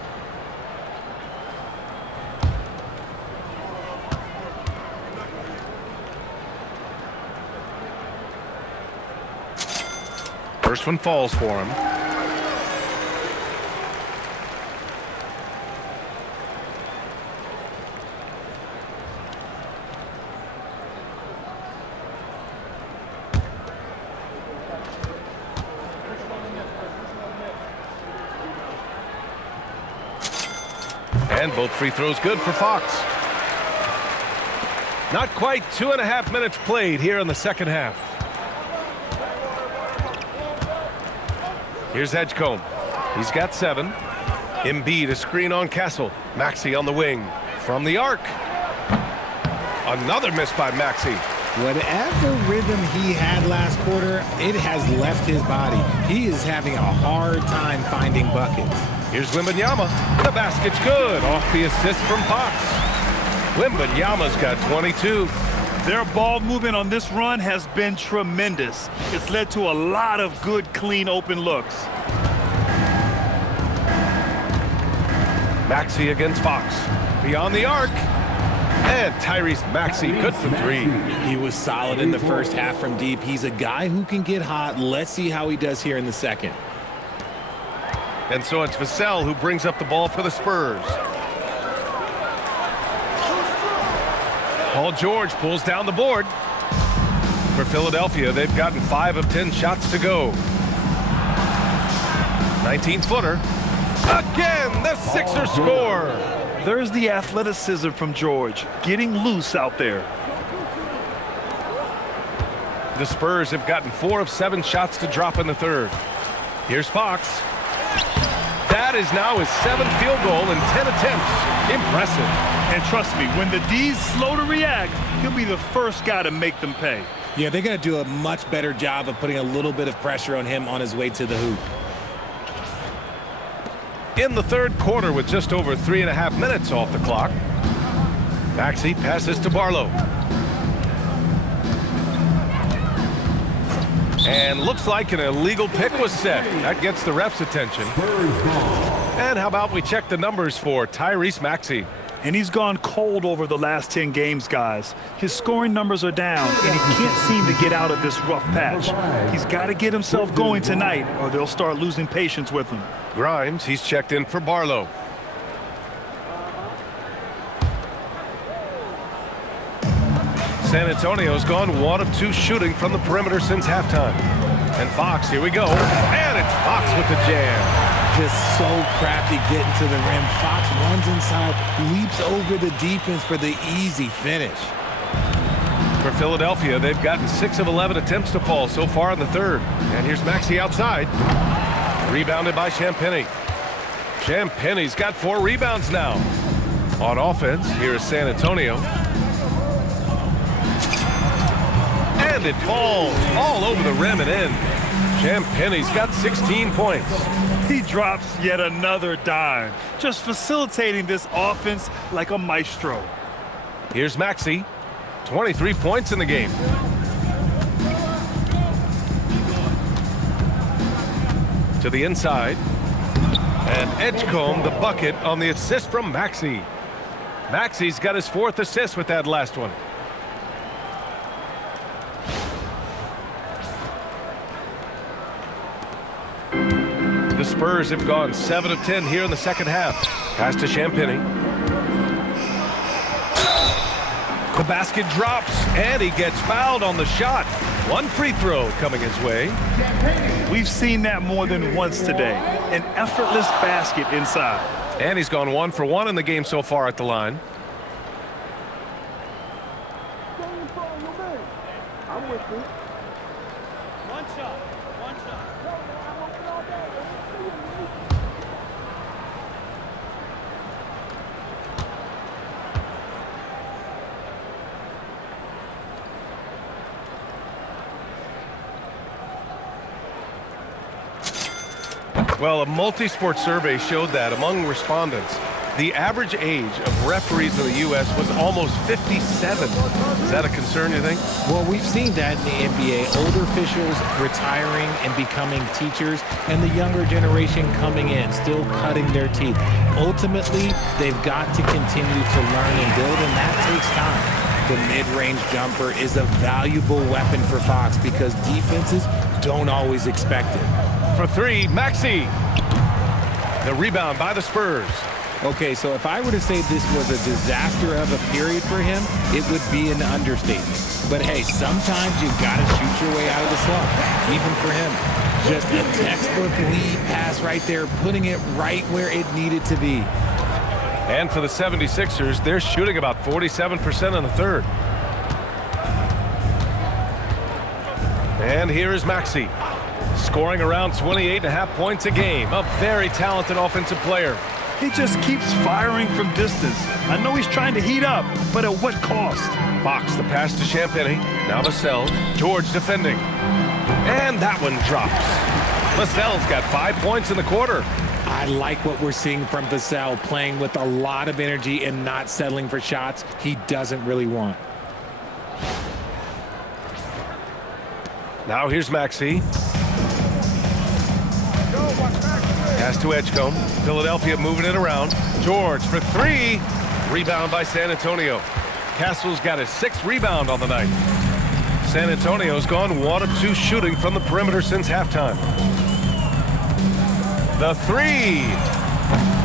First one falls for him. And both free throws good for Fox. Not quite 2.5 minutes played here in the second half. Here's Edgecombe. He's got 7. Embiid a screen on Castle. Maxey on the wing. From the arc. Another miss by Maxey. Whatever rhythm he had last quarter, it has left his body. He is having a hard time finding buckets. Here's Wembanyama. The basket's good off the assist from Fox. Wembanyama's got 22. Their ball movement on this run has been tremendous. It's led to a lot of good, clean, open looks. Maxey against Fox. Beyond the arc. And Tyrese Maxey good for 3. He was solid in the first half from deep. He's a guy who can get hot. Let's see how he does here in the second. And so it's Vassell who brings up the ball for the Spurs. Paul George pulls down the board. For Philadelphia, they've gotten 5 of 10 shots to go. 19-footer. Again, the Sixers score. There's the athleticism from George, getting loose out there. The Spurs have gotten 4 of 7 shots to drop in the third. Here's Fox. That is now his 7th field goal in 10 attempts. Impressive. And trust me, when the D's slow to react, he'll be the first guy to make them pay. Yeah, they're going to do a much better job of putting a little bit of pressure on him on his way to the hoop. In the third quarter with just over 3.5 minutes off the clock. Maxey passes to Barlow. And looks like an illegal pick was set. That gets the ref's attention. And how about we check the numbers for Tyrese Maxey? And he's gone cold over the last 10 games, guys. His scoring numbers are down, and he can't seem to get out of this rough patch. He's got to get himself going tonight, or they'll start losing patience with him. Grimes, he's checked in for Barlow. San Antonio's gone 1 of 2 shooting from the perimeter since halftime. And Fox, here we go. And it's Fox with the jam. Just so crafty getting to the rim. Fox runs inside, leaps over the defense for the easy finish. For Philadelphia, they've gotten 6 of 11 attempts to fall so far in the third. And here's Maxey outside. Rebounded by Champagny. Champagny's got 4 rebounds now. On offense, here is San Antonio. And it falls all over the rim and in. Champagny's got 16 points. He drops yet another dime, just facilitating this offense like a maestro. Here's Maxey, 23 points in the game. To the inside. And Edgecombe the bucket on the assist from Maxey. Maxey's got his 4th assist with that last one. The Spurs have gone 7 of 10 here in the second half. Pass to Champagny. The basket drops, and he gets fouled on the shot. 1 free throw coming his way. We've seen that more than once today. An effortless basket inside. And he's gone 1 for 1 in the game so far at the line. Well, a multi-sport survey showed that among respondents, the average age of referees in the U.S. was almost 57. Is that a concern, you think? Well, we've seen that in the NBA. Older officials retiring and becoming teachers, and the younger generation coming in, still cutting their teeth. Ultimately, they've got to continue to learn and build, and that takes time. The mid-range jumper is a valuable weapon for Fox because defenses don't always expect it. For 3, Maxey. The rebound by the Spurs. Okay, so if I were to say this was a disaster of a period for him, it would be an understatement. But hey, sometimes you've got to shoot your way out of the slump, even for him. Just a textbook lead pass right there, putting it right where it needed to be. And for the 76ers, they're shooting about 47% in the third. And here is Maxey, scoring around 28.5 points a game. A very talented offensive player. He just keeps firing from distance. I know he's trying to heat up, but at what cost? Fox, the pass to Champagny. Now Vassell. George defending. And that one drops. Vassell's got 5 points in the quarter. I like what we're seeing from Vassell, playing with a lot of energy and not settling for shots he doesn't really want. Now here's Maxey. Pass to Edgecombe. Philadelphia moving it around. George for 3. Rebound by San Antonio. Castle's got his 6th rebound on the night. San Antonio's gone 1 of 2 shooting from the perimeter since halftime. The 3.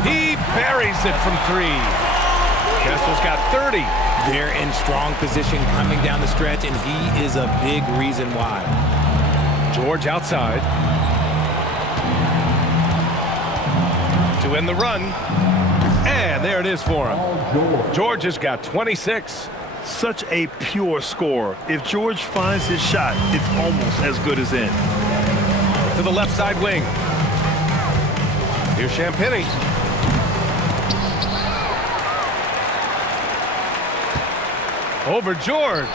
He buries it from 3. Castle's got 30. They're in strong position coming down the stretch, and he is a big reason why. George outside. To end the run. And there it is for him. George has got 26. Such a pure scorer. If George finds his shot, it's almost as good as in. To the left side wing. Here's Champagny. Over George.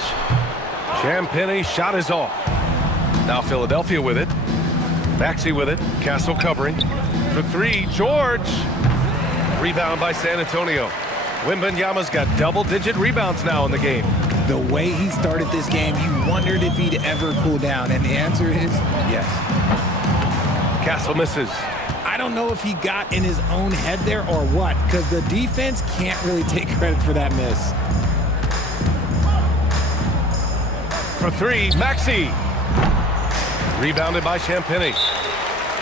Champagny shot is off. Now Philadelphia with it. Maxey with it. Castle covering. For 3, George. Rebound by San Antonio. Wembanyama's got double-digit rebounds now in the game. The way he started this game, you wondered if he'd ever cool down, and the answer is yes. Castle misses. I don't know if he got in his own head there or what, because the defense can't really take credit for that miss. For 3, Maxey. Rebounded by Champagny.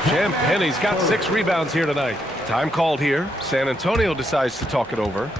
Champagny's got 6 rebounds here tonight. Time called here. San Antonio decides to talk it over.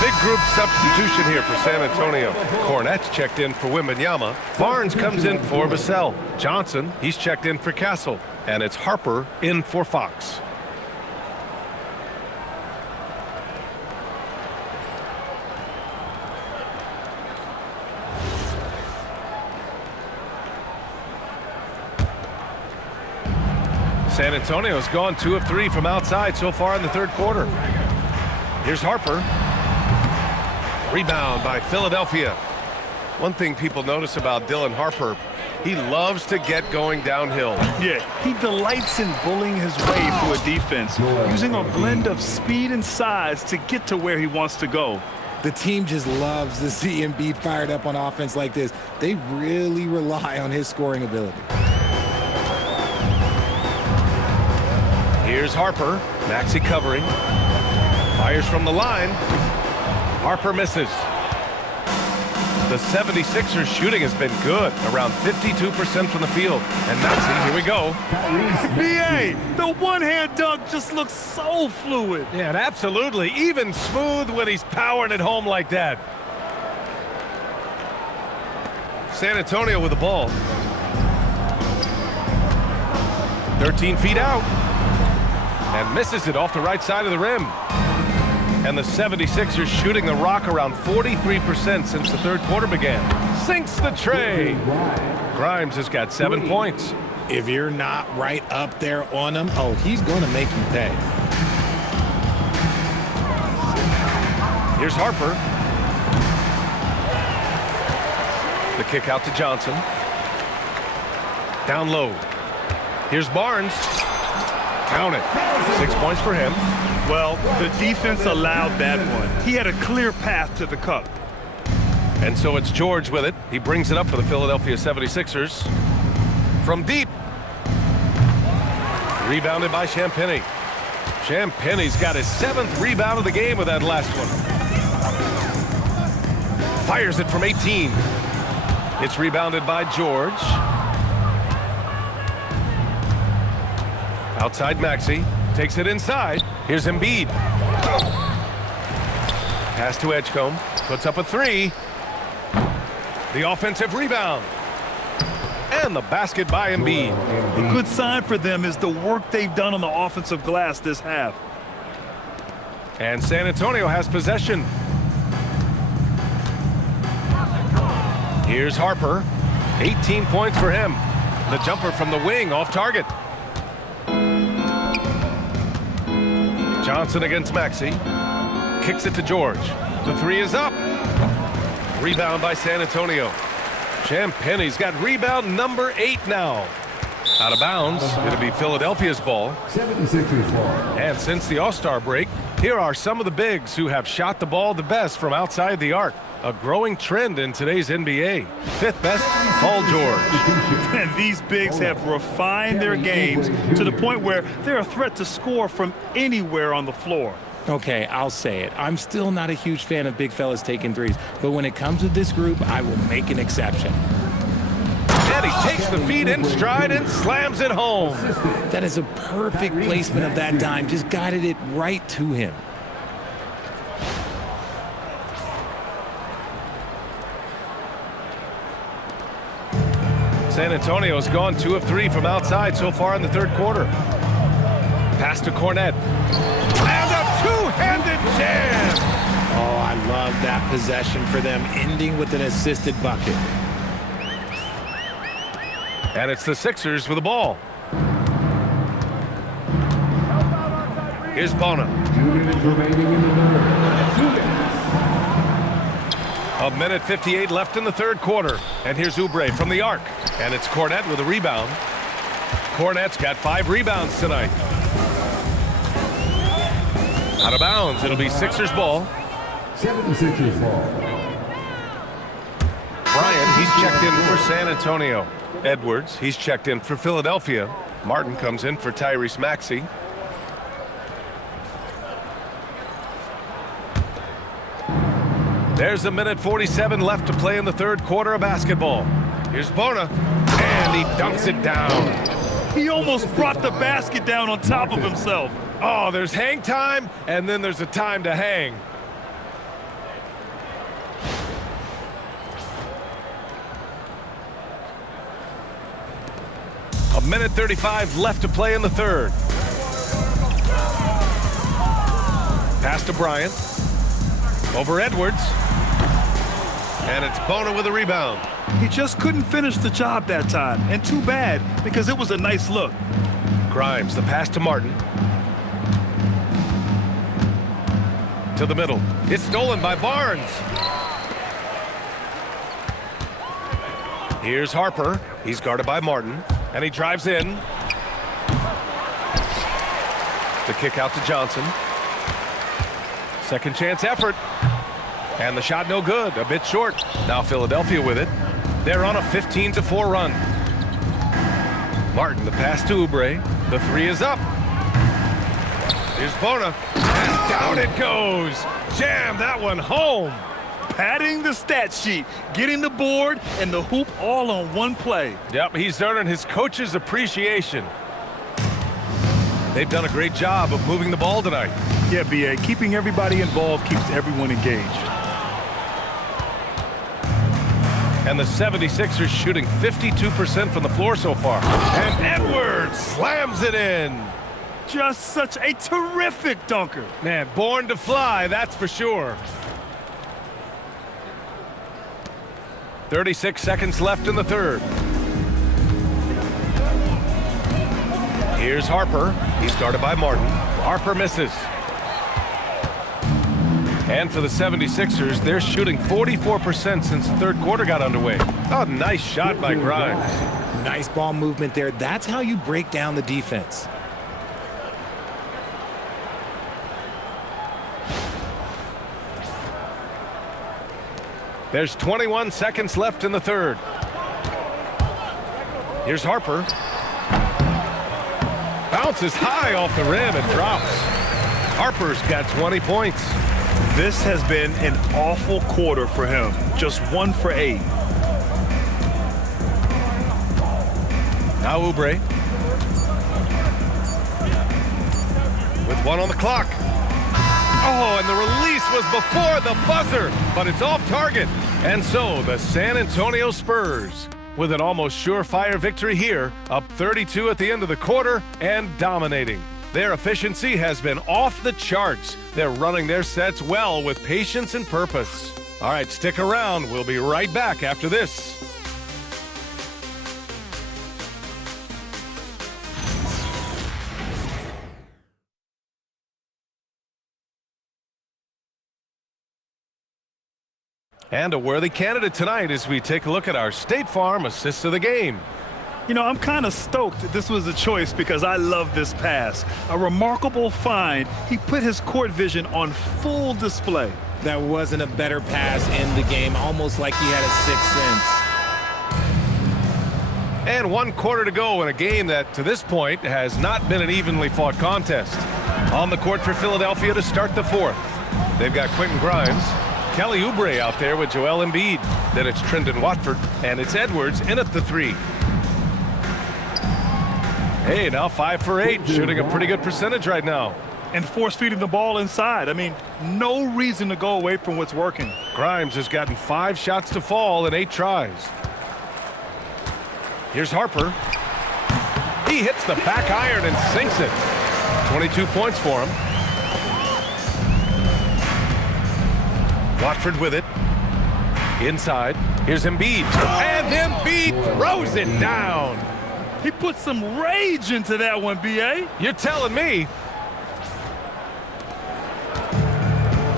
Big group substitution here for San Antonio. Cornett's checked in for Wembanyama. Barnes comes in for Vassell. Johnson, he's checked in for Castle. And it's Harper in for Fox. San Antonio's gone 2 of 3 from outside so far in the third quarter. Here's Harper. Rebound by Philadelphia. One thing people notice about Dylan Harper, he loves to get going downhill. Yeah, he delights in bullying his way through a defense, using a blend of speed and size to get to where he wants to go. The team just loves to see him be fired up on offense like this. They really rely on his scoring ability. Here's Harper. Maxey covering. Fires from the line. Harper misses. The 76ers shooting has been good, around 52% from the field. And Maxey, here we go. BA, the one-hand dunk just looks so fluid. Yeah, and absolutely. Even smooth when he's powering it home like that. San Antonio with the ball. 13 feet out. And misses it off the right side of the rim. And the 76ers shooting the rock around 43% since the third quarter began. Sinks the tray. Grimes has got 7 points. If you're not right up there on him, oh, he's going to make you pay. Here's Harper. The kick out to Johnson. Down low. Here's Barnes. Count it. 6 points for him. Well, the defense allowed that one. He had a clear path to the cup. And so it's George with it. He brings it up for the Philadelphia 76ers. From deep. Rebounded by Champagnie. Champagnie's got his 7th rebound of the game with that last one. Fires it from 18. It's rebounded by George. Outside Maxey. Takes it inside. Here's Embiid. Pass to Edgecombe. Puts up a 3. The offensive rebound. And the basket by Embiid. A good sign for them is the work they've done on the offensive glass this half. And San Antonio has possession. Here's Harper. 18 points for him. The jumper from the wing off target. Johnson against Maxey. Kicks it to George. The 3 is up. Rebound by San Antonio. Champagnie's got rebound number 8 now. Out of bounds. It'll be Philadelphia's ball. 76ers ball. And since the All-Star break, here are some of the bigs who have shot the ball the best from outside the arc. A growing trend in today's NBA. 5th best, Paul George. And these bigs have refined their games to the point where they're a threat to score from anywhere on the floor. Okay, I'll say it. I'm still not a huge fan of big fellas taking threes, but when it comes to this group, I will make an exception. And he takes the feed in stride and slams it home. That is a perfect placement of that dime. Just guided it right to him. San Antonio's gone 2 of 3 from outside so far in the third quarter. Pass to Cornett. And a two-handed jam! Oh, I love that possession for them, ending with an assisted bucket. And it's the Sixers with the ball. Here's Bona. 2 minutes remaining in the third. 2 minutes. A minute 58 left in the third quarter. And here's Oubre from the arc. And it's Cornett with a rebound. Cornett's got 5 rebounds tonight. Out of bounds. It'll be Sixers ball. 76ers ball. Bryant, he's checked in for San Antonio. Edwards, he's checked in for Philadelphia. Martin comes in for Tyrese Maxey. There's a minute 47 left to play in the third quarter of basketball. Here's Bona, and he dunks it down. He almost brought the basket down on top of himself. Oh, there's hang time, and then there's a time to hang. minute 35 left to play in the third. Pass to Bryant. Over Edwards. And it's Bona with a rebound. He just couldn't finish the job that time. And too bad, because it was a nice look. Grimes, the pass to Martin. To the middle. It's stolen by Barnes. Here's Harper. He's guarded by Martin. And he drives in. The kick out to Johnson. Second chance effort. And the shot no good. A bit short. Now Philadelphia with it. They're on a 15-4 run. Martin, the pass to Oubre. The three is up. Here's Bona. And down it goes. Jam that one home. Padding the stat sheet, getting the board and the hoop all on one play. Yep, he's earning his coach's appreciation. They've done a great job of moving the ball tonight. Yeah, B.A., keeping everybody involved keeps everyone engaged. And the 76ers shooting 52% from the floor so far. And Edwards slams it in. Just such a terrific dunker. Man, born to fly, that's for sure. 36 seconds left in the third. Here's Harper. He's guarded by Martin. Harper misses. And for the 76ers, they're shooting 44% since the third quarter got underway. Oh, nice shot by Grimes. Nice ball movement there. That's how you break down the defense. There's 21 seconds left in the third. Here's Harper. Bounces high off the rim and drops. Harper's got 20 points. This has been an awful quarter for him. Just 1 for 8. Now Oubre. With 1 on the clock. Oh, and the release was before the buzzer, but it's off target. And so the San Antonio Spurs, with an almost surefire victory here, up 32 at the end of the quarter and dominating. Their efficiency has been off the charts. They're running their sets well with patience and purpose. All right, stick around. We'll be right back after this. And a worthy candidate tonight as we take a look at our State Farm assists of the game. You know, I'm kind of stoked that this was a choice because I love this pass. A remarkable find. He put his court vision on full display. That wasn't a better pass in the game, almost like he had a sixth sense. And 1 quarter to go in a game that, to this point, has not been an evenly fought contest. On the court for Philadelphia to start the fourth. They've got Quentin Grimes, Kelly Oubre out there with Joel Embiid. Then it's Trendon Watford, and it's Edwards in at the three. Hey, now 5 for 8, shooting a pretty good percentage right now. And force-feeding the ball inside. I mean, no reason to go away from what's working. Grimes has gotten 5 shots to fall in 8 tries. Here's Harper. He hits the back iron and sinks it. 22 points for him. Watford with it. Inside. Here's Embiid. And Embiid throws it down. He put some rage into that one, B.A. You're telling me.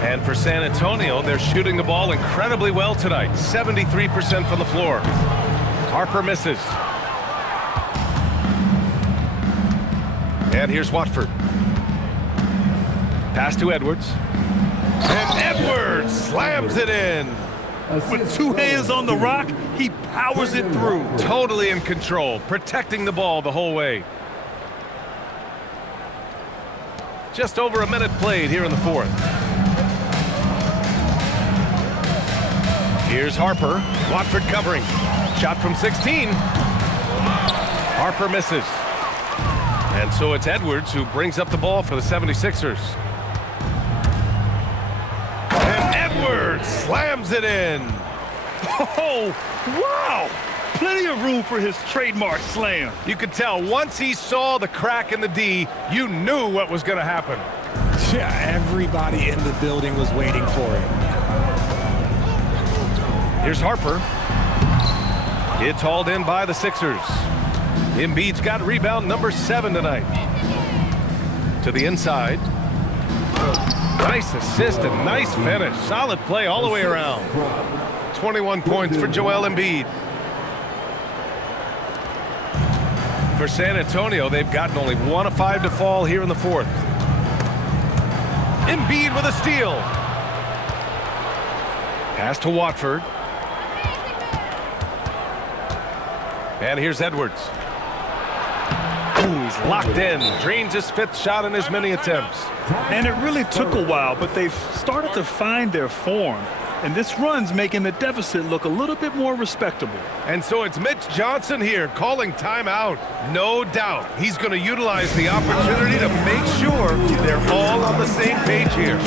And for San Antonio, they're shooting the ball incredibly well tonight. 73% from the floor. Harper misses. And here's Watford. Pass to Edwards. And Edwards slams it in. With 2 hands on the rock, he powers it through. Totally in control, protecting the ball the whole way. Just over a minute played here in the fourth. Here's Harper. Watford covering. Shot from 16. Harper misses. And so it's Edwards who brings up the ball for the 76ers. And Edwards slams it in. Oh, wow! plenty of room for his trademark slam. You could tell once he saw the crack in the D, you knew what was going to happen. Yeah, everybody in the building was waiting for it. Here's Harper. It's hauled in by the Sixers. Embiid's got rebound number 7 tonight. To the inside. Nice assist and nice finish. Solid play all the way around. 21 points for Joel Embiid. For San Antonio, they've gotten only 1 of 5 to fall here in the 4th. Embiid with a steal. Pass to Watford. And here's Edwards. Ooh, he's locked in. Drains his 5th shot in as many attempts. And it really took a while, but they've started to find their form. And this run's making the deficit look a little bit more respectable. And so it's Mitch Johnson here calling timeout. No doubt he's going to utilize the opportunity to make sure they're all on the same page here.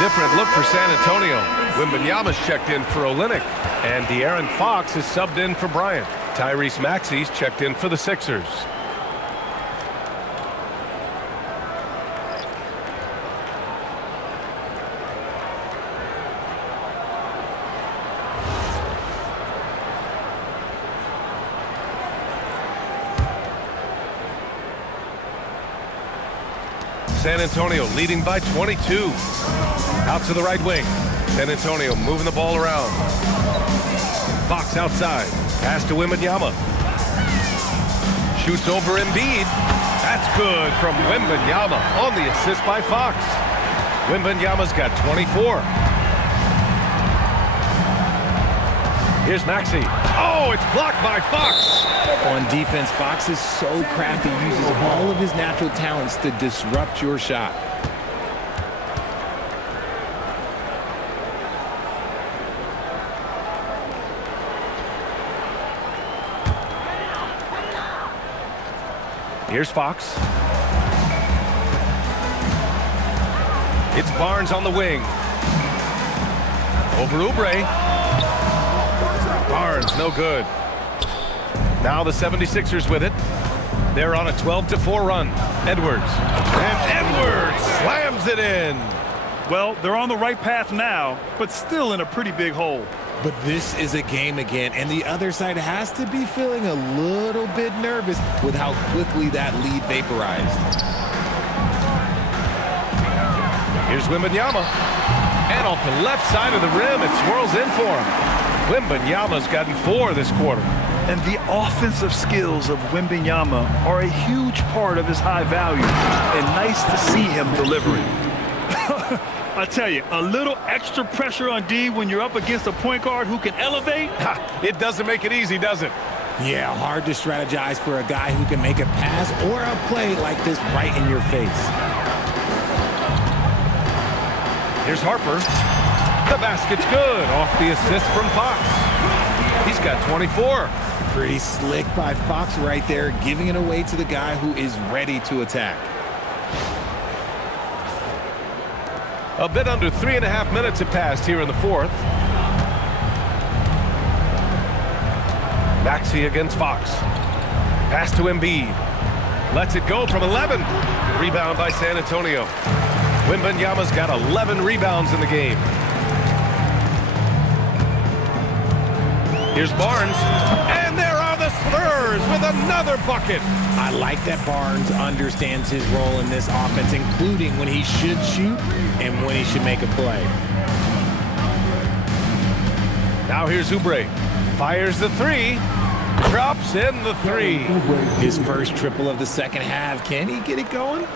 Different look for San Antonio. Wembanyama's checked in for Olynyk, and De'Aaron Fox is subbed in for Bryant. Tyrese Maxey's checked in for the Sixers. San Antonio leading by 22. Out to the right wing. San Antonio moving the ball around. Fox outside. Pass to Wembanyama. Shoots over Embiid. That's good from Wembanyama on the assist by Fox. Wembanyama's got 24. Here's Maxey. Oh, it's blocked by Fox. On defense, Fox is so crafty. He uses all of his natural talents to disrupt your shot. Here's Fox. It's Barnes on the wing. Over Oubre. Barnes, no good. Now the 76ers with it. They're on a 12-4 run. Edwards. And Edwards slams it in. Well, they're on the right path now, but still in a pretty big hole. But this is a game again, and the other side has to be feeling a little bit nervous with how quickly that lead vaporized. Here's Wembanyama. And off the left side of the rim, it swirls in for him. Wembanyama's gotten 4 this quarter. And the offensive skills of Wembanyama are a huge part of his high value, and nice to see him delivering. I tell you, a little extra pressure on D when you're up against a point guard who can elevate. It doesn't make it easy, does it? Yeah, hard to strategize for a guy who can make a pass or a play like this right in your face. Here's Harper. The basket's good off the assist from Fox. He's got 24. Pretty slick by Fox right there, giving it away to the guy who is ready to attack. A bit under 3.5 minutes have passed here in the fourth. Maxey against Fox. Pass to Embiid. Lets it go from 11. Rebound by San Antonio. Wembanyama's got 11 rebounds in the game. Here's Barnes. And there are the Spurs with another bucket. I like that Barnes understands his role in this offense, including when he should shoot and when he should make a play. Now here's Oubre. Fires the three. Drops in the three. His first triple of the second half. Can he get it going?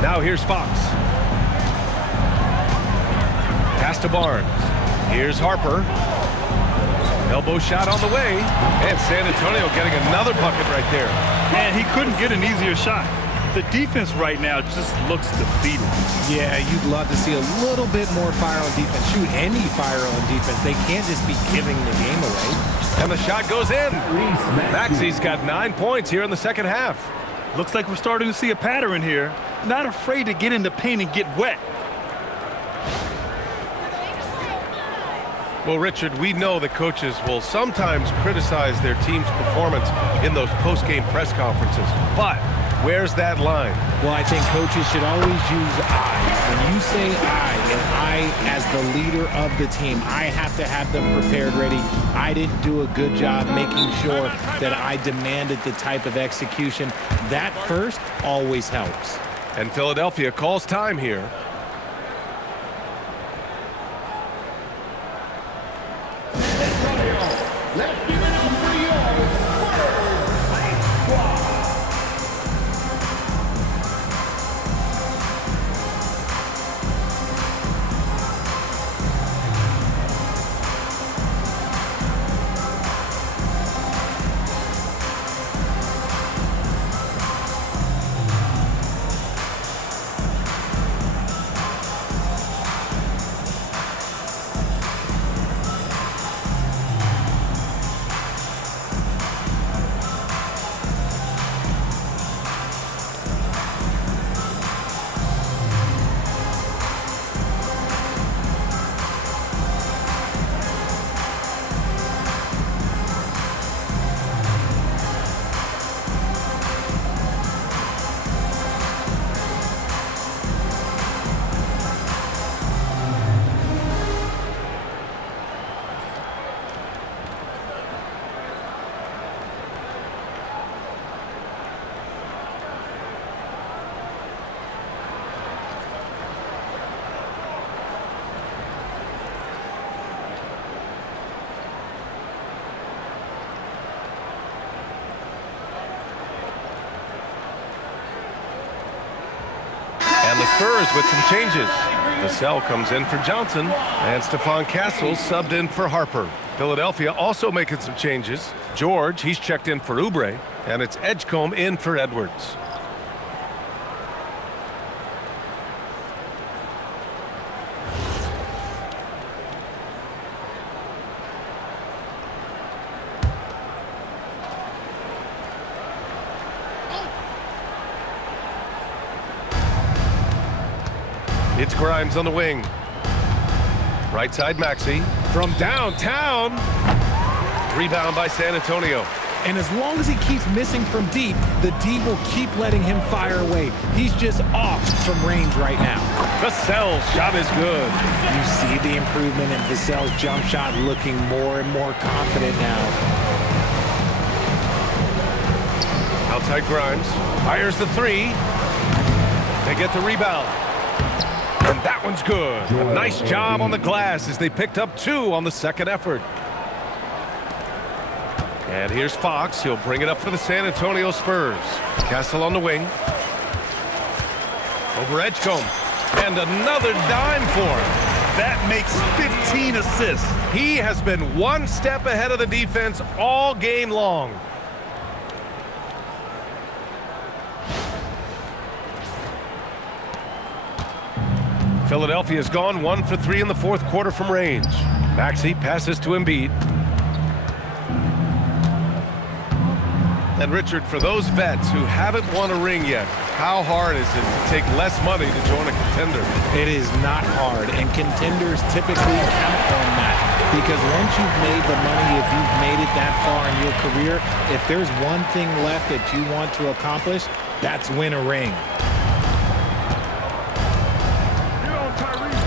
Now here's Fox. Pass to Barnes. Here's Harper. Elbow shot on the way. And San Antonio getting another bucket right there. And he couldn't get an easier shot. The defense right now just looks defeated. Yeah, you'd love to see a little bit more fire on defense. Shoot, any fire on defense. They can't just be giving the game away. And the shot goes in. Maxey's got 9 points here in the second half. Looks like we're starting to see a pattern here. Not afraid to get in the paint and get wet. Well, Richard, we know that coaches will sometimes criticize their team's performance in those post-game press conferences. But where's that line? Well, I think coaches should always use I. When you say I, and I as the leader of the team, I have to have them prepared ready. I didn't do a good job making sure that I demanded the type of execution. That first always helps. And Philadelphia calls time here. Let's give it up for your Spurs squad. And the Spurs with some changes. Vassell comes in for Johnson, and Stephon Castles subbed in for Harper. Philadelphia also making some changes. George, he's checked in for Oubre, and it's Edgecombe in for Edwards. It's Grimes on the wing. Right side Maxey. From downtown. Rebound by San Antonio. And as long as he keeps missing from deep, the D will keep letting him fire away. He's just off from range right now. Vassell's shot is good. You see the improvement in Vassell's jump shot, looking more and more confident now. Outside Grimes. Fires the three. They get the rebound. And that one's good. A nice job on the glass as they picked up 2 on the second effort. And here's Fox. He'll bring it up for the San Antonio Spurs. Castle on the wing. Over Edgecombe. And another dime for him. That makes 15 assists. He has been one step ahead of the defense all game long. Philadelphia's gone 1 for 3 in the fourth quarter from range. Maxey passes to Embiid. And Richard, for those vets who haven't won a ring yet, how hard is it to take less money to join a contender? It is not hard, and contenders typically count on that. Because once you've made the money, if you've made it that far in your career, if there's one thing left that you want to accomplish, that's win a ring.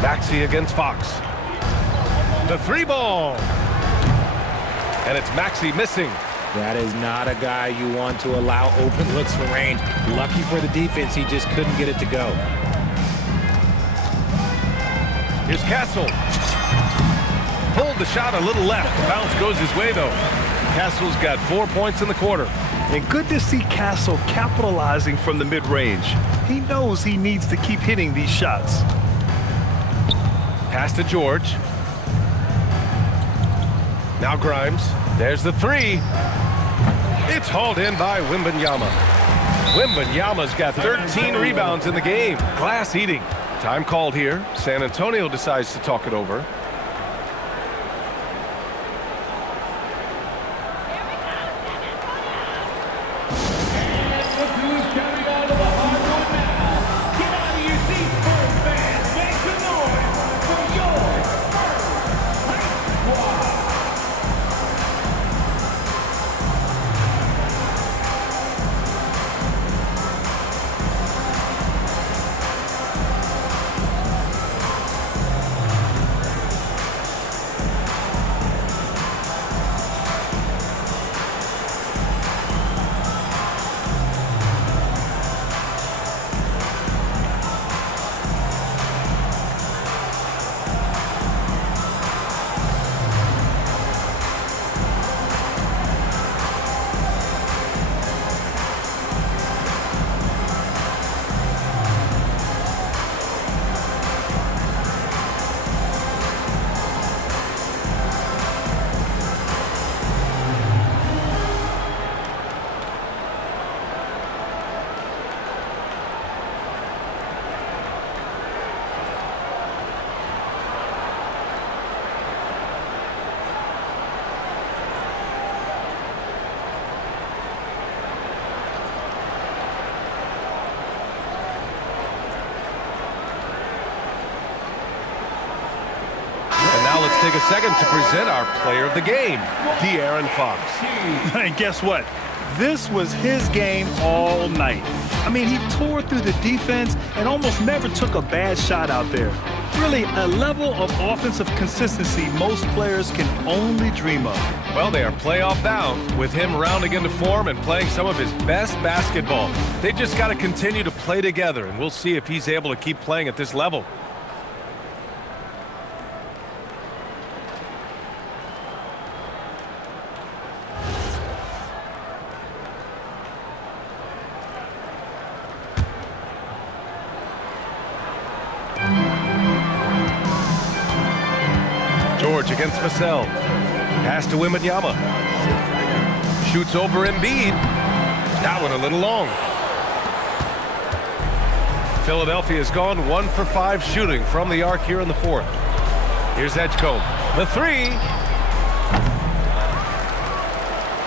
Maxey against Fox. The 3-ball. And it's Maxey missing. That is not a guy you want to allow open looks for range. Lucky for the defense, he just couldn't get it to go. Here's Castle. Pulled the shot a little left. The bounce goes his way, though. Castle's got 4 points in the quarter. And good to see Castle capitalizing from the mid-range. He knows he needs to keep hitting these shots. Pass to George. Now Grimes. There's the 3. It's hauled in by Wembanyama. Wembanyama's got 13 rebounds in the game. Glass eating. Time called here. San Antonio decides to talk it over. Let's take a second to present our player of the game, De'Aaron Fox. And guess what? This was his game all night. I mean, he tore through the defense and almost never took a bad shot out there. Really, a level of offensive consistency most players can only dream of. Well, they are playoff bound with him rounding into form and playing some of his best basketball. They just got to continue to play together, and we'll see if he's able to keep playing at this level. George against Vassell. Pass to Wembanyama. Shoots over Embiid. That one a little long. Philadelphia has gone 1 for 5 shooting from the arc here in the 4th. Here's Edgecombe. The 3.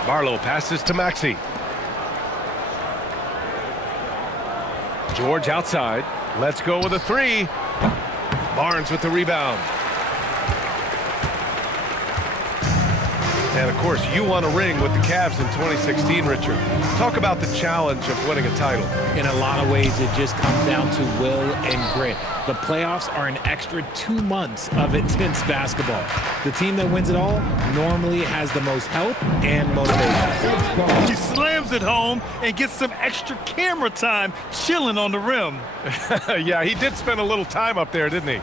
Barlow passes to Maxey. George outside. Let's go with a 3. Barnes with the rebound. And, of course, you won a ring with the Cavs in 2016, Richard. Talk about the challenge of winning a title. In a lot of ways, it just comes down to will and grit. The playoffs are an extra 2 months of intense basketball. The team that wins it all normally has the most health and motivation. He slams it home and gets some extra camera time chilling on the rim. Yeah, he did spend a little time up there, didn't he?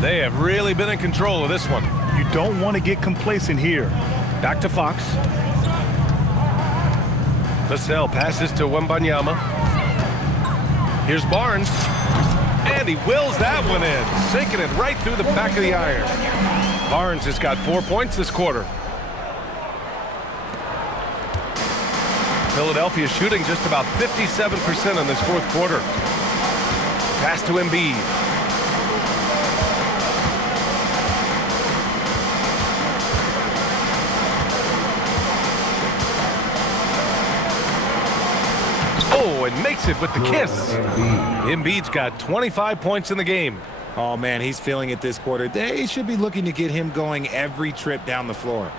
They have really been in control of this one. You don't want to get complacent here. Back to Fox. Vassell passes to Wembanyama. Here's Barnes. And he wills that one in, sinking it right through the back of the iron. Barnes has got 4 points this quarter. Philadelphia shooting just about 57% in this 4th quarter. Pass to Embiid. makes it with the kiss. Embiid's got 25 points in the game. Oh, man, he's feeling it this quarter. They should be looking to get him going every trip down the floor.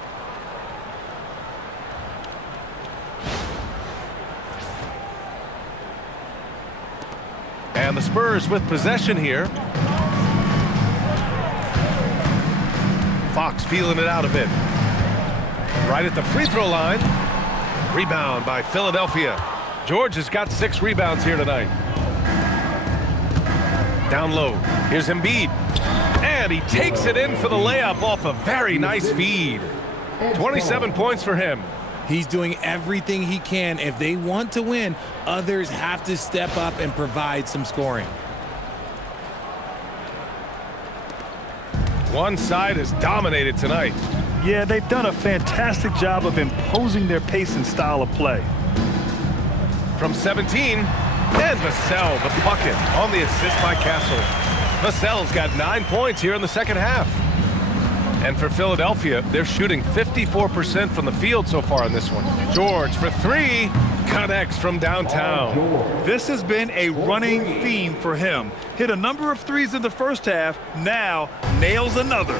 And the Spurs with possession here. Fox feeling it out a bit. Right at the free throw line. Rebound by Philadelphia. George has got 6 rebounds here tonight. Down low. Here's Embiid. And he takes it in for the layup off a very nice feed. 27 points for him. He's doing everything he can. If they want to win, others have to step up and provide some scoring. One side is dominated tonight. Yeah, they've done a fantastic job of imposing their pace and style of play. From 17, and Vassell, the bucket on the assist by Castle. Vassell's got 9 points here in the second half. And for Philadelphia, they're shooting 54% from the field so far in this one. George for 3, connects from downtown. This has been a running theme for him. Hit a number of threes in the first half, now nails another.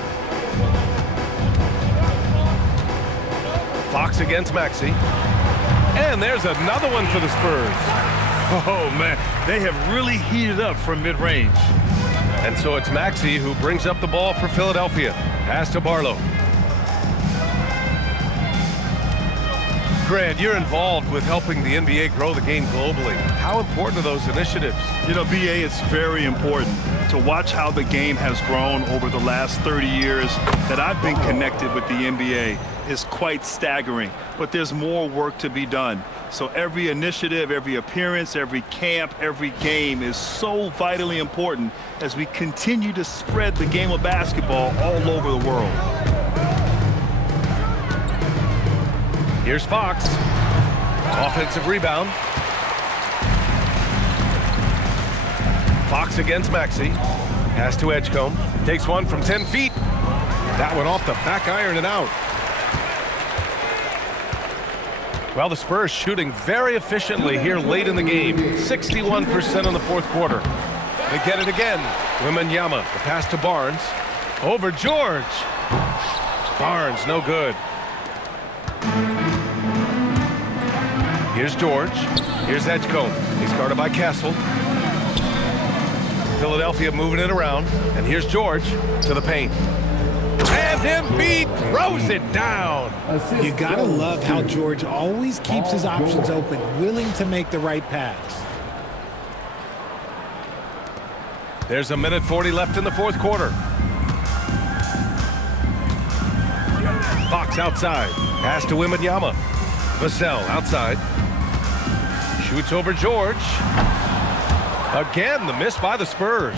Fox against Maxey. And there's another one for the Spurs. Oh, man, they have really heated up from mid-range. And so it's Maxey who brings up the ball for Philadelphia. Pass to Barlow. Grant, you're involved with helping the NBA grow the game globally. How important are those initiatives? You know, BA, it's very important to watch how the game has grown over the last 30 years that I've been connected with the NBA. Is quite staggering, but there's more work to be done. So every initiative, every appearance, every camp, every game is so vitally important as we continue to spread the game of basketball all over the world. Here's Fox. Offensive rebound. Fox against Maxey. Pass to Edgecombe. Takes one from 10 feet. That one off the back iron and out. Well, the Spurs shooting very efficiently here late in the game. 61% in the fourth quarter. They get it again. Wembanyama, the pass to Barnes. Over George. Barnes, no good. Here's George. Here's Edgecombe. He's guarded by Castle. Philadelphia moving it around. And here's George to the paint. And Embiid throws it down. You gotta love how George always keeps his options open, willing to make the right pass. There's a minute 40 left in the fourth quarter. Fox outside. Pass to Wembanyama. Vassell outside. Shoots over George. Again, the miss by the Spurs.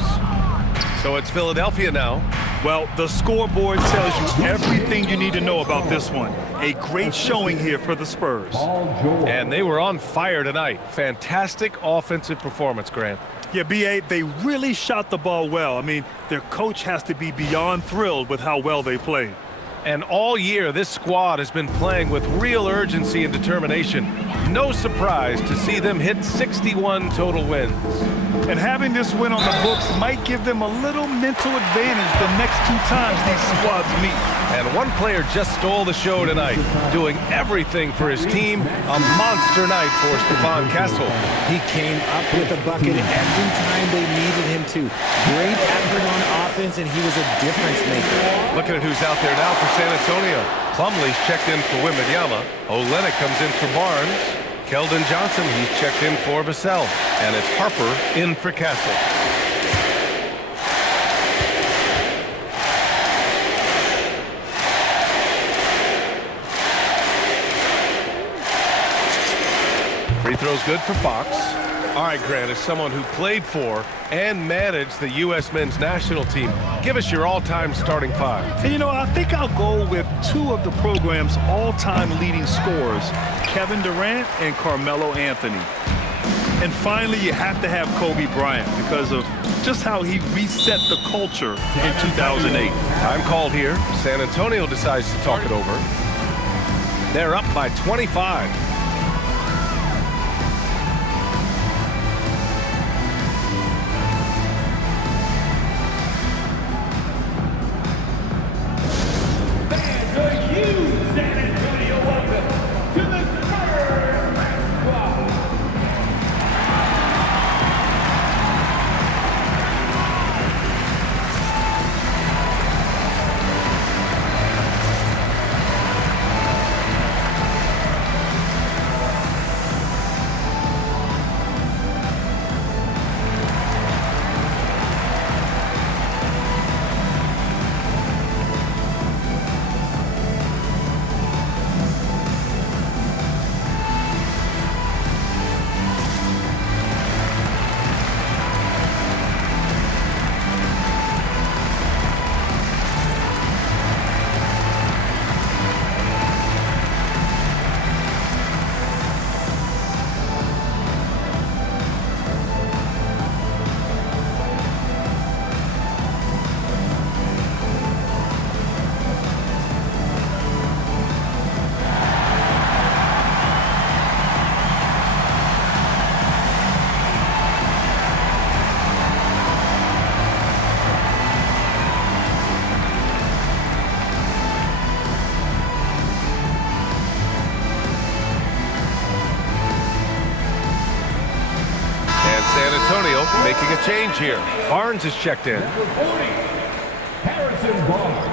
So it's Philadelphia now. Well, the scoreboard tells you everything you need to know about this one. A great showing here for the Spurs. And they were on fire tonight. Fantastic offensive performance, Grant. Yeah, BA, they really shot the ball well. I mean, their coach has to be beyond thrilled with how well they played. And all year, this squad has been playing with real urgency and determination. No surprise to see them hit 61 total wins. And having this win on the books might give them a little mental advantage the next 2 times these squads meet. And one player just stole the show tonight, doing everything for his team. A monster night for Stephon Castle. He came up with a bucket every time they needed him to. Great effort on offense, and he was a difference maker. Looking at who's out there now for San Antonio. Plumlee's checked in for Wembanyama. Olynyk comes in for Barnes. Keldon Johnson, he's checked in for Vassell. And it's Harper in for Castle. Free throw's good for Fox. All right, Grant, as someone who played for and managed the U.S. men's national team, give us your all-time starting 5. And, you know, I think I'll go with 2 of the program's all-time leading scorers, Kevin Durant and Carmelo Anthony. And finally, you have to have Kobe Bryant because of just how he reset the culture in 2008. Time called here. San Antonio decides to talk it over. They're up by 25. making a change here. Barnes is checked in. Number 40, Harrison Barnes.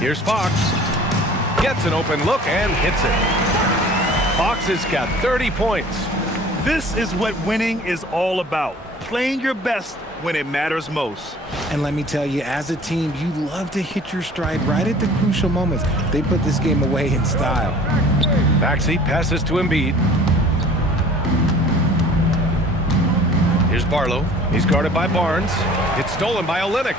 Here's Fox. Gets an open look and hits it. Fox has got 30 points. This is what winning is all about. Playing your best when it matters most. And let me tell you, as a team, you love to hit your stride right at the crucial moments. They put this game away in style. Maxey passes to Embiid. Here's Barlow. He's guarded by Barnes. It's stolen by Olynyk.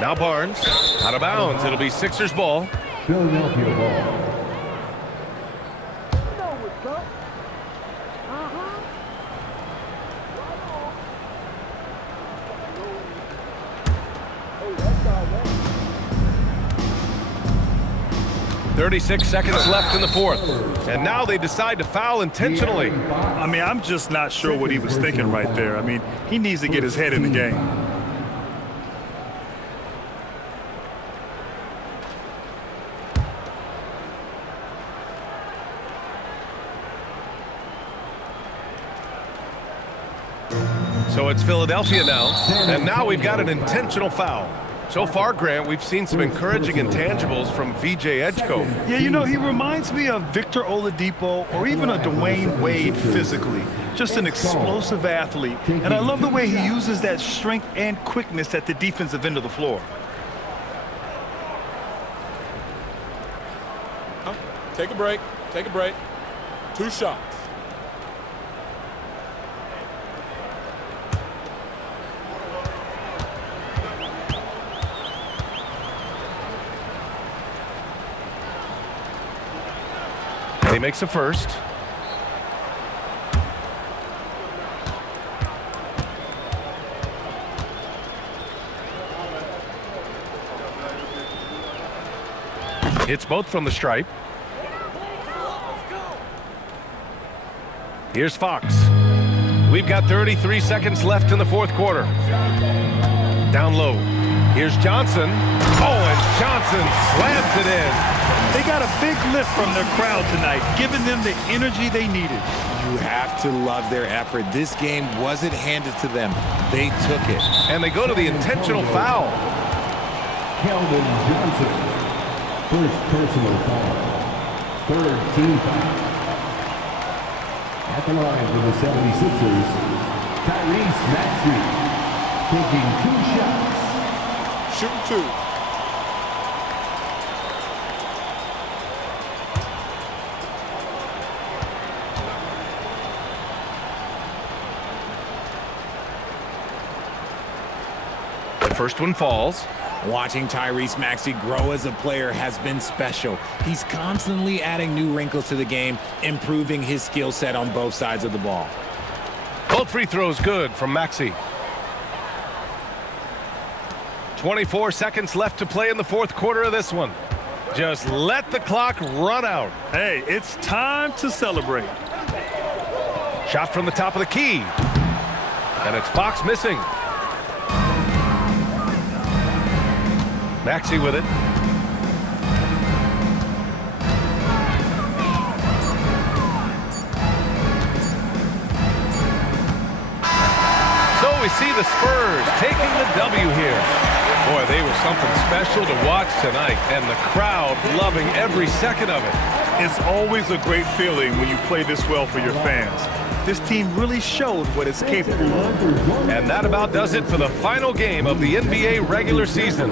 Now Barnes, out of bounds. It'll be Sixers ball. Philadelphia ball. 36 seconds left in the fourth. And now they decide to foul intentionally. I mean, I'm just not sure what he was thinking right there. I mean, he needs to get his head in the game. So it's Philadelphia now, and now we've got an intentional foul. So far, Grant, we've seen some encouraging intangibles from VJ Edgecombe. Yeah, you know, he reminds me of Victor Oladipo or even a Dwayne Wade physically. Just an explosive athlete. And I love the way he uses that strength and quickness at the defensive end of the floor. Take a break. Take a break. 2 shots. He makes a first. Hits both from the stripe. Here's Fox. We've got 33 seconds left in the fourth quarter. Down low. Here's Johnson. Oh, and Johnson slams it in. They got a big lift from their crowd tonight, giving them the energy they needed. You have to love their effort. This game wasn't handed to them. They took it. And they go to the intentional foul. Keldon Johnson. First personal foul. Third team foul. At the line for the 76ers, Tyrese Maxey taking 2 shots. Shooting 2. The first one falls. Watching Tyrese Maxey grow as a player has been special. He's constantly adding new wrinkles to the game, improving his skill set on both sides of the ball. Both free throws good from Maxey. 24 seconds left to play in the fourth quarter of this one. Just let the clock run out. Hey, it's time to celebrate. Shot from the top of the key. And it's Fox missing. Maxey with it. So we see the Spurs taking the W here. Boy, they were something special to watch tonight, and the crowd loving every second of it. It's always a great feeling when you play this well for your fans. This team really showed what it's capable of. And that about does it for the final game of the NBA regular season.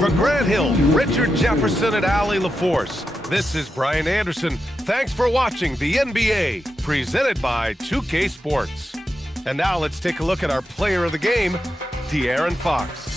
For Grant Hill, Richard Jefferson, and Allie LaForce, this is Brian Anderson. Thanks for watching the NBA, presented by 2K Sports. And now let's take a look at our player of the game, De'Aaron Fox.